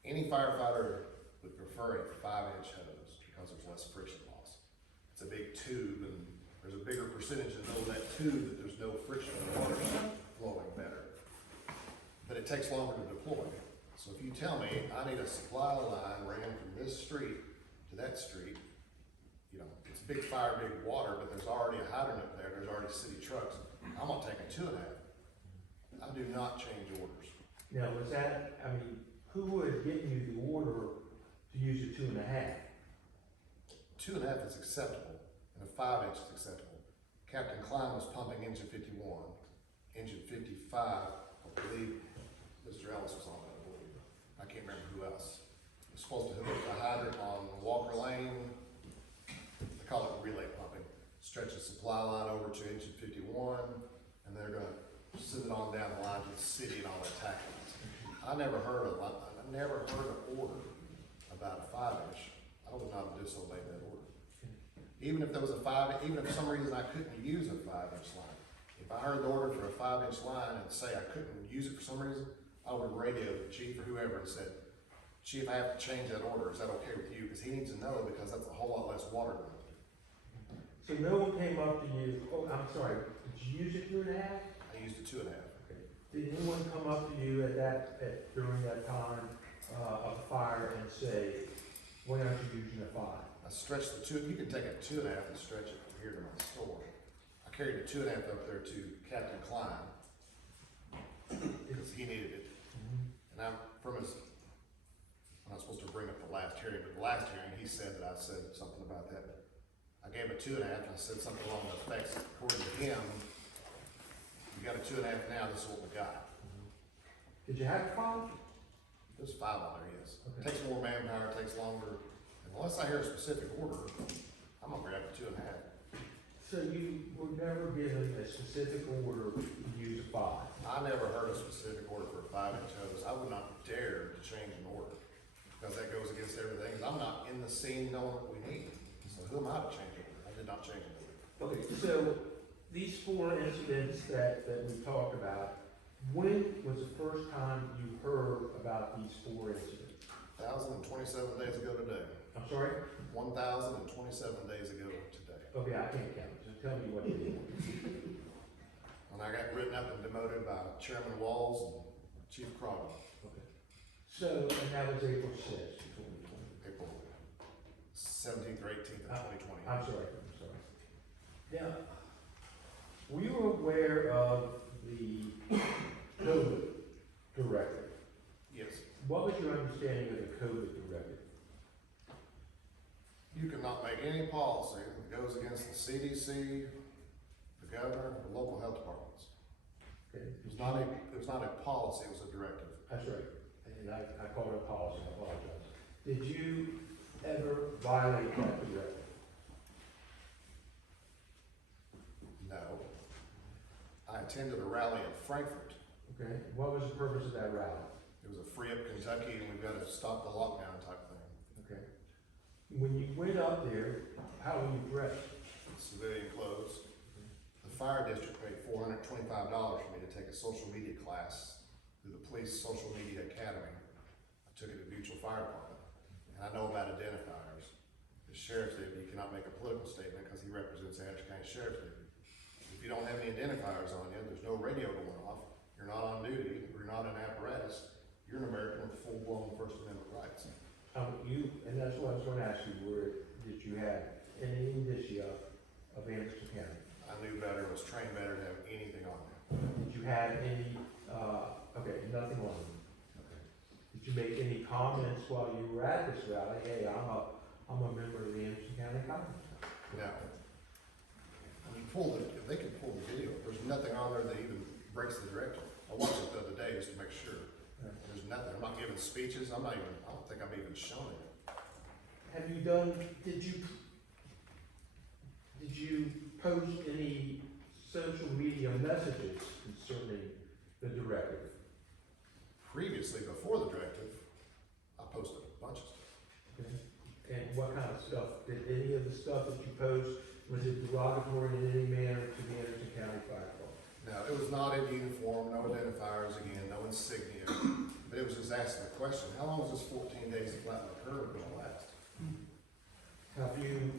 any firefighter would prefer a 5-inch hose because there's less friction loss. It's a big tube, and there's a bigger percentage of that tube that there's no friction and the water's flowing better. But it takes longer to deploy. So if you tell me I need a supply line ran from this street to that street, it's a big fire, big water, but there's already a hydrant up there, there's already city trucks. I'm gonna take a 2.5. I do not change orders. Now, who would get you the order to use a 2.5? 2.5 is acceptable, and a 5-inch is acceptable. Captain Klein was pumping engine 51, engine 55, I believe Mr. Ellis was on that, I believe. I can't remember who else. It was supposed to hook up the hydrant on Walker Lane. They call it relay pumping. Stretch the supply line over to engine 51, and they're gonna send it on down the line to the city and all that tackles. I never heard an order about a 5-inch. I would not have disobeyed that order. Even if there was even if for some reason I couldn't use a 5-inch line. If I heard the order for a 5-inch line and say I couldn't use it for some reason, I would radio the chief or whoever and said, Chief, I have to change that order. Is that okay with you? Because he needs to know, because that's a whole lot less water going through. So no one came up to you, oh, I'm sorry, did you use a 2.5? I used a 2.5. Okay. Did anyone come up to you during that time of fire and say, why aren't you using a 5? I stretched the 2, you can take a 2.5 and stretch it from here to my store. I carried the 2.5 up there to Captain Klein, because he needed it. And I'm not supposed to bring up the last hearing, but the last hearing, he said that I said something about that. But I gave him a 2.5, and I said something along the effects, according to him, you got a 2.5 now, this is what we got. Did you have a 5? There's 5 on there, yes. Okay. Takes more manpower, takes longer. And unless I hear a specific order, I'm gonna grab the 2.5. So you were never given a specific order to use a 5? I never heard a specific order for a 5-inch hose. I would not dare to change an order, because that goes against everything. I'm not in the scene knowing what we need. So who am I to change it? I did not change it. Okay, so these 4 incidents that we talked about, when was the first time you heard about these 4 incidents? 1,027 days ago today. I'm sorry? 1,027 days ago today. Okay, I can't count, just tell me what it is. When I got written up and demoted by Chairman Walls and Chief Crowder. Okay. So, and that was April 6th, 2020. April 17th or 18th of 2020. I'm sorry. Now, were you aware of the COVID directive? Yes. What was your understanding of the COVID directive? You cannot make any policy that goes against the CDC, the governor, or local health departments. Okay. It was not a policy, it was a directive. That's right, and I called it a policy, I apologize. Did you ever violate that directive? No. I attended a rally in Frankfurt. Okay, what was the purpose of that rally? It was a free up Kentucky and we've got to stop the lockdown type thing. Okay. When you went up there, how were you dressed? Civilian clothes. The fire district paid $425 for me to take a social media class through the police social media academy. I took it at Mutual Fire Department. And I know about identifiers. The sheriff's deputy cannot make a political statement because he represents the Anderson County Sheriff's Deputy. If you don't have any identifiers on you, there's no radio going off, you're not on duty, or you're not an apparatus, you're an American with full-blown First Amendment rights. And that's what I was going to ask you, did you have any indicia of Anderson County? I knew better, was trained better to have anything on there. Did you have any, nothing on you? Okay. Did you make any comments while you were at this rally? Hey, I'm a member of the Anderson County Congress. No. If they can pull the video, there's nothing on there that even breaks the directive. I watched it the other day just to make sure. There's nothing, I'm not giving speeches, I don't think I'm even showing it. Did you post any social media messages concerning the directive? Previously, before the directive, I posted a bunch of stuff. Okay. And what kind of stuff? Did any of the stuff that you post, was it derogatory in any manner to the Anderson County Fire Dept? No, it was not in uniform, no identifiers again, no insignia, but it was just asking the question, how long is this 14 days of flatten the curve gonna last? Have you?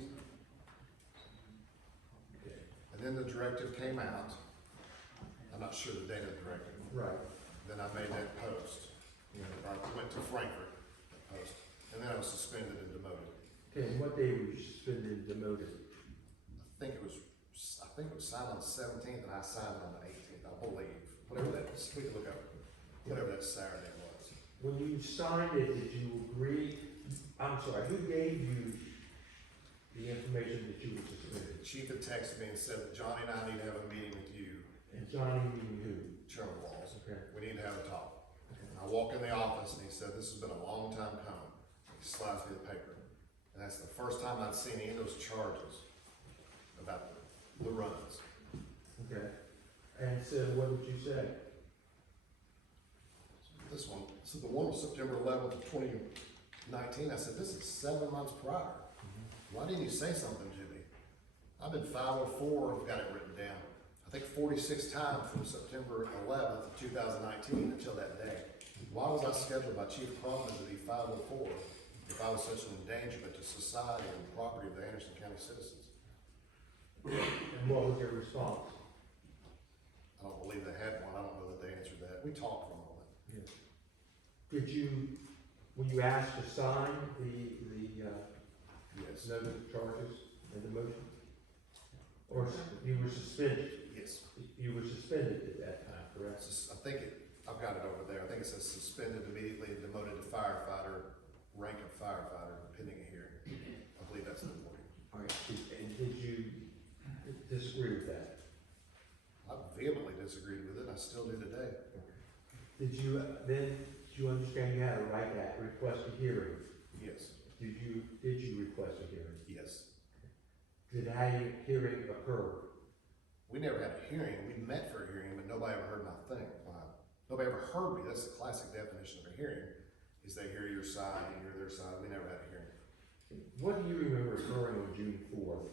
Okay. And then the directive came out. I'm not sure the date of the directive. Right. Then I made that post. I went to Frankfurt, that post, and then I was suspended and demoted. Okay, and what day were you suspended and demoted? I think it was signed on the 17th and I signed on the 18th, I believe. Whatever that was, we can look up, whatever that Saturday was. When you signed it, did you agree, who gave you the information that you were suspended? The chief had texted me and said that Johnny and I need to have a meeting with you, And Johnny meaning who? Chairman Walls. Okay. We need to have a talk. And I walk in the office and he said, this has been a long time coming. He slides me the paper. And that's the first time I'd seen any of those charges about the runs. Okay. And so what did you say? This one, So the one was September 11th of 2019. I said, this is 7 months prior. Why didn't you say something to me? I've been 504, I've got it written down. I think 46 times from September 11th of 2019 until that day. Why was I scheduled by Chief Cronman to be 504 if I was such an endangerment to society and property of the Anderson County citizens? And what was your response? I don't believe they had one. I don't know that they answered that. We talked for a moment. Did you, were you asked to sign the Yes. notice of charges and the motion? Or you were suspended? Yes. You were suspended at that time, correct? I think I've got it over there. I think it says suspended immediately and demoted to firefighter, rank of firefighter, pending a hearing. I believe that's the wording. All right. And did you disagree with that? I vehemently disagreed with it, and I still do today. Did you understand you had a right to request a hearing? Yes. Did you request a hearing? Yes. Did a hearing occur? We never had a hearing. We met for a hearing, but nobody ever heard my thing. Nobody ever heard me. That's the classic definition of a hearing, is they hear your side and you hear their side. We never had a hearing. What do you remember occurring on June 4th?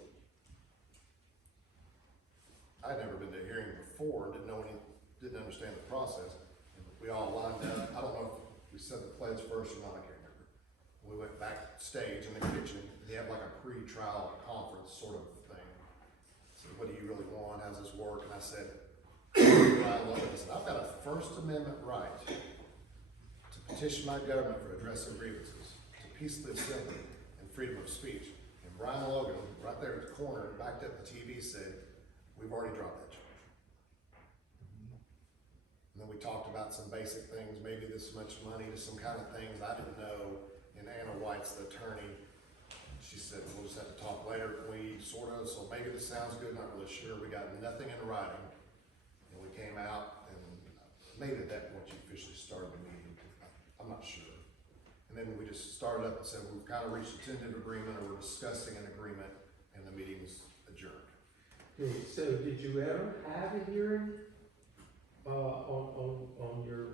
I'd never been to a hearing before, didn't understand the process. We all lined up. I don't know if we said the pledge first or not, I can't remember. We went backstage in the kitchen. They have like a pre-trial conference sort of thing. So what do you really want? How's this work? And I said, I've got a First Amendment right to petition my government for addressing grievances, to peacefully assembly and freedom of speech. And Brian Logan, right there at the corner, backed up the TV, said, we've already dropped that charge. And then we talked about some basic things, maybe this much money, just some kind of things I didn't know. And Anna White's the attorney. She said, we'll just have to talk later. We sort of, so maybe this sounds good, not really sure. We got nothing in writing. And we came out, and maybe at that point you officially started the meeting. I'm not sure. And then we just started up and said, we've kind of reached a tentative agreement, or we're discussing an agreement, and the meeting's adjourned. Okay, so did you ever have a hearing on your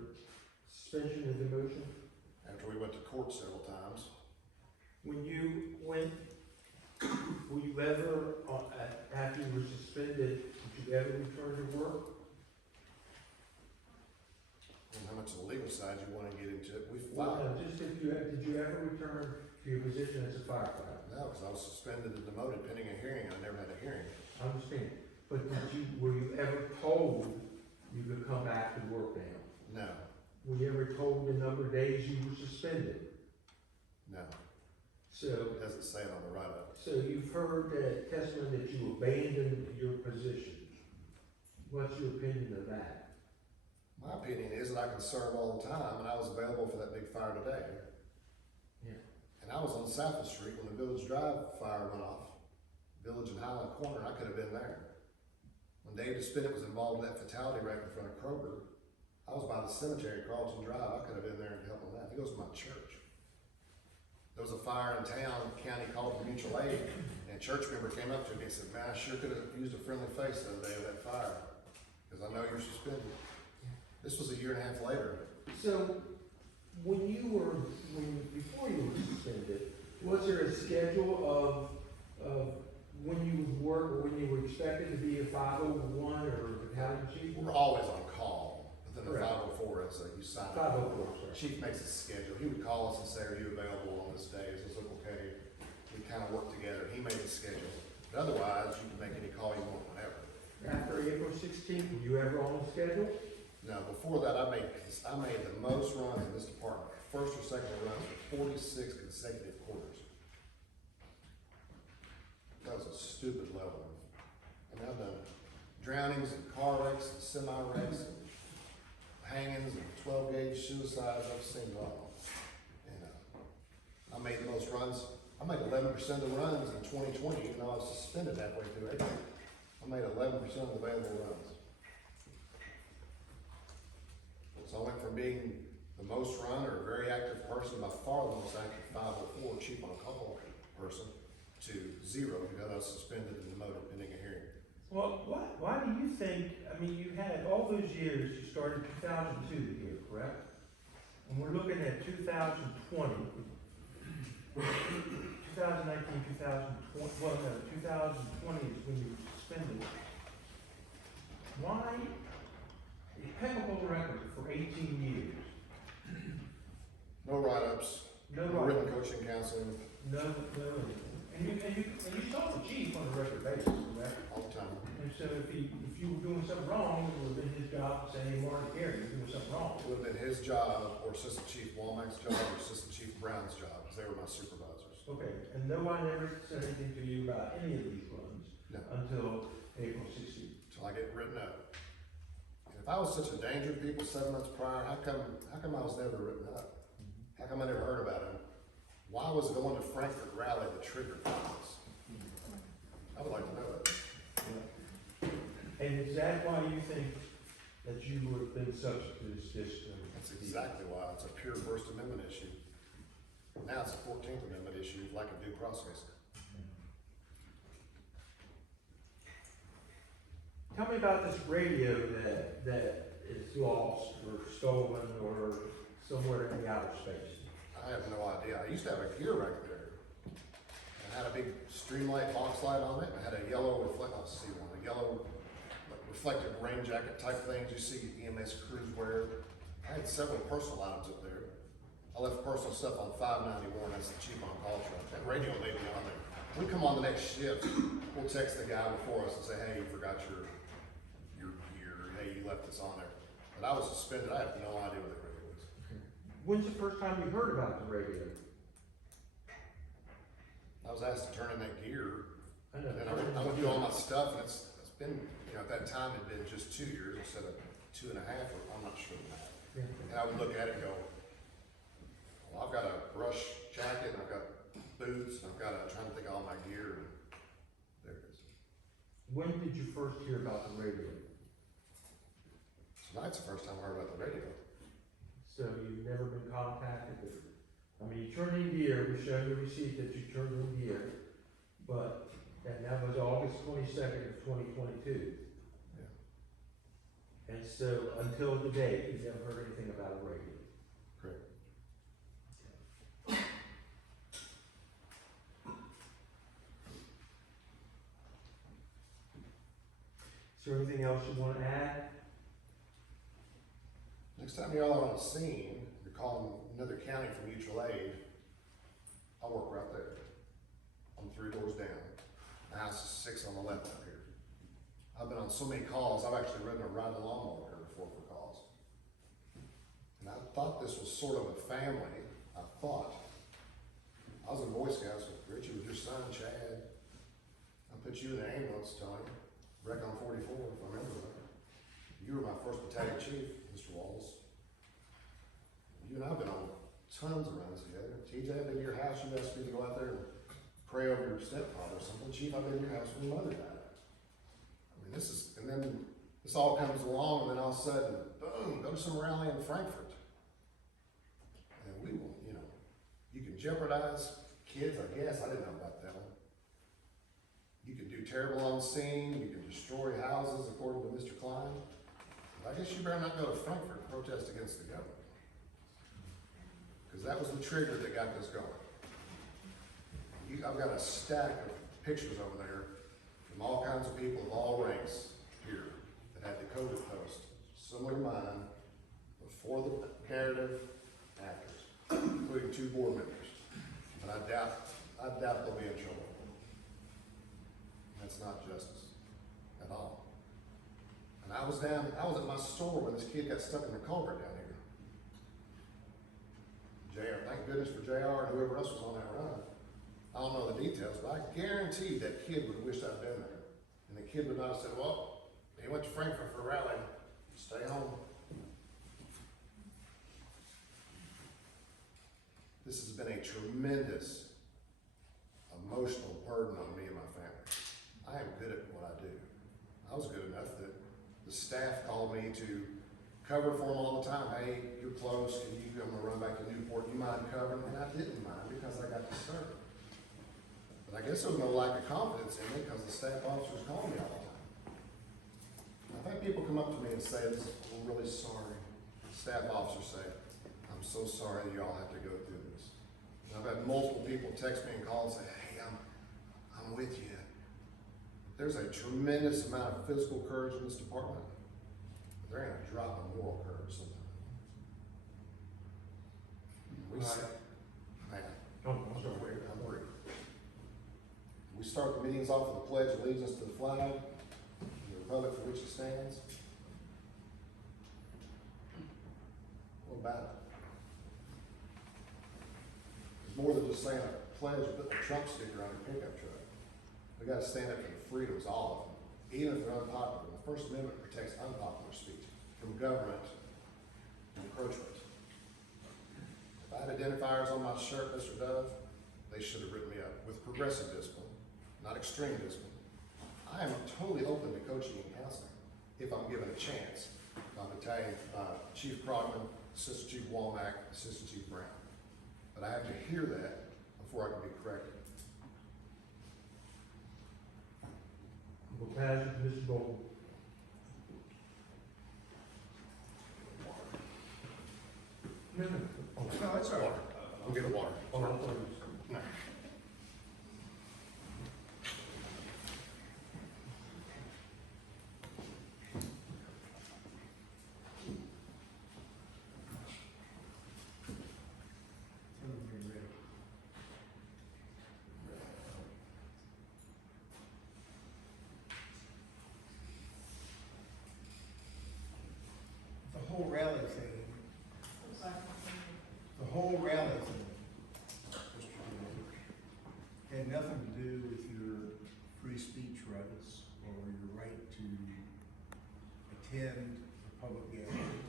suspension and demotion? After we went to court several times. When you went, were you ever, after you were suspended, did you ever return to work? And how much of the legal side you want to get into it? We Well, filed. just if you, did you ever return to your position as a firefighter? No, because I was suspended and demoted pending a hearing. I never had a hearing. I understand, but were you ever told you could come back to work now? No, Were you ever told the number of days you were suspended? no. So, It doesn't say it on the write-up. so you've heard that testimony that you abandoned your position. What's your opinion of that? My opinion is that I can serve all the time, and I was available for that big fire today. Yeah. And I was on South Street when the Village Drive fire went off. Village and Highland Corner, I could have been there. When Dave DeSpinett was involved in that fatality wreck in front of Kroger, I was by the cemetery, Carlton Drive. I could have been there and helped on that. He goes to my church. There was a fire in town, the county called for mutual aid, and a church member came up to me and said, man, I sure could have used a friendly face the other day of that fire, because I know you're suspended. This was a year and a half later. So, before you were suspended, was there a schedule of when you would work, or when you were expected to be a 501 or battalion chief? We're always on call, but then the Correct. 504 is you sign 504, up. sorry. Chief makes a schedule. He would call us and say, are you available on this day? Is this look okay? We kind of work together. He made the schedule. But otherwise, you can make any call you want whenever. After April 16th, were you ever on the schedule? Now, before that, I made the most runs in this department. First or second runs for 46 consecutive quarters. That was a stupid level. I mean, I've done drownings and car wrecks and semi-wrecks and hangings and 12-gauge suicides. I've seen it all. And I made the most runs. I made 11% of the runs in 2020, even though I was suspended halfway through April. I made 11% of the available runs. So I went from being the most run or a very active person, by far the most active 504 chief on call person, to 0 because I was suspended and demoted pending a hearing. Well, why do you think, I mean, you had all those years, you started in 2002 here, correct? and we're looking at 2020, 2019, 2020, well, no, 2020 is when you suspended. Why, impeccable record for 18 years, No write-ups, no no right, written coaching counseling, no, and you saw the chief on a regular basis, correct? all the time. And so if you were doing something wrong, it would have been his job to say, hey, Marty Terry, you're doing something wrong. It would have been his job, or Assistant Chief Womack's job, or Assistant Chief Brown's job, because they were my supervisors. Okay, and nobody ever said anything to you about any of these runs No. until April 16th. Till I get written up. And if I was such a danger to people 7 months prior, how come I was never written up? How come I never heard about him? Why was going to Frankfurt rally the trigger for this? I would like to know that. And is that why you think that you would have been subject to this discipline? That's exactly why. It's a pure First Amendment issue. Now it's a 14th Amendment issue, like a due process. Tell me about this radio that is lost or stolen or somewhere in the outer space. I have no idea. I used to have a gear right there. It had a big streamlight box light on it. It had a yellow reflective rain jacket type things you see EMS crews wear. I had several personal items up there. I left personal stuff on 591. That's the chief on call truck. That radio may be on there. We come on the next shift. We'll text the guy before us and say, hey, you forgot your gear. Hey, you left this on there. But I was suspended. I have no idea what that radio was. When's the first time you heard about the radio? I was asked to turn in that gear. I know. And I went through all my stuff, and it's been, at that time, it'd been just 2 years instead of 2.5, or I'm not sure of that. Yeah. And I would look at it and go, well, I've got a brush jacket, and I've got boots, and I'm trying to think of all my gear, and there it is. When did you first hear about the radio? Tonight's the first time I heard about the radio. So you've never been contacted with, I mean, you turned in gear, we showed the receipt that you turned in gear, and that was August 22nd of 2022. Yeah. And so until today, you've never heard anything about a radio. Correct. Is there anything else you want to add? Next time y'all are on a scene, you're calling another county for mutual aid, I'll work right there. I'm 3 doors down. The house is 6 on the left up here. I've been on so many calls, I've actually ridden a ride the lawnmower here before for calls. And I thought this was sort of a family. I was in Boy Scouts with Richie, with your son, Chad. I put you in the ambulance, Tony, wreck on 44, if I remember right. You were my first battalion chief, Mr. Wallace. You and I have been on tons of runs together. TJ, I've been to your house, you asked me to go out there and pray over your stepfather or something. Chief, I've been to your house when your mother died. I mean, and then this all comes along, and then all of a sudden, boom, go to some rally in Frankfurt. And we will, you can jeopardize kids, I guess. I didn't know about that one. You can do terrible on scene, you can destroy houses, according to Mr. Klein. But I guess you better not go to Frankfurt and protest against the government. Because that was the trigger that got this going. I've got a stack of pictures over there from all kinds of people of all ranks here that had the COVID post, similar to mine, before the narrative, actors, including 2 board members. But I doubt they'll be in trouble. That's not justice at all. And I was at my store when this kid got stuck in the culvert down here. JR, thank goodness for JR and whoever else was on that run. I don't know the details, but I guarantee that kid would have wished I'd been there. And the kid would not have said, well, he went to Frankfurt for a rally, stay home. This has been a tremendous emotional burden on me and my family. I am good at what I do. I was good enough that the staff called me to cover for them all the time. Hey, you're close, I'm gonna run back to Newport, you mind covering? And I didn't mind because I got to serve. But I guess there was no lack of confidence in me because the staff officers called me all the time. I've had people come up to me and say, I'm really sorry. Staff officers say, I'm I'm so sorry that y'all have to go through this. And I've had multiple people text me and call and say, hey, I'm with you. There's a tremendous amount of physical courage in this department. There ain't a drop of moral courage sometimes. We say, man, I'm sorry. I'm worried. We start the meetings off with a pledge of allegiance to the flag, the republic for which it stands. What about it? It's more than just saying a pledge of putting a Trump sticker on your pickup truck. We gotta stand up for the freedoms, all of them, even if they're unpopular. The First Amendment protects unpopular speech from government encroachment. If I had identifiers on my shirt, Mr. Dove, they should have written me up with progressive discipline, not extreme discipline. I am totally open to coaching and counseling if I'm given a chance by Battalion Chief Krogman, Assistant Chief Womack, Assistant Chief Brown. But I have to hear that before I can be corrected. We'll pass it to Mrs. Bolton. No, no. No, that's all right. I'll get a water. Oh, I thought it was- The whole rally thing, Mr. Chairman, had nothing to do with your free speech rights or your right to attend a public gathering.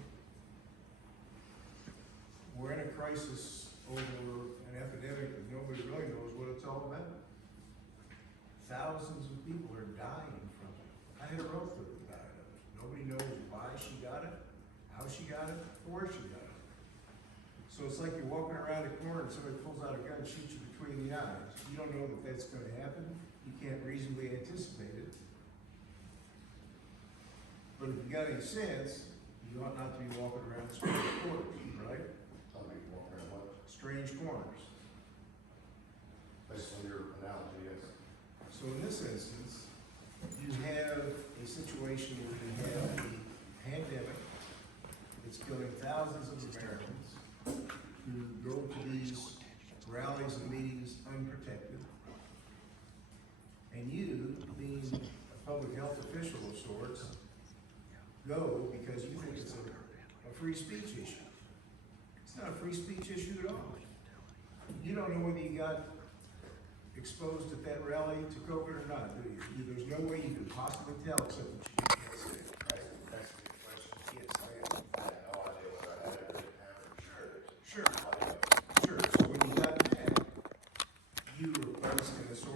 We're in a crisis over an epidemic that nobody really knows what it's all about. Thousands of people are dying from it. I had a relative that died of it. Nobody knows why she got it, how she got it, or where she got it. So it's like you're walking around a corner and somebody pulls out a gun and shoots you between the eyes. You don't know that that's going to happen. You can't reasonably anticipate it. But if you got any sense, you ought not to be walking around strange corners, right? I'll be walking around what? Strange corners. Based on your analogy, yes. So in this instance, you have a situation where you have a pandemic that's killing thousands of Americans who go to these rallies and meetings unprotected. And you, being a public health official of sorts, go because you think it's a free speech issue. It's not a free speech issue at all. You don't know whether you got exposed at that rally to COVID or not, do you? There's no way you could possibly tell except that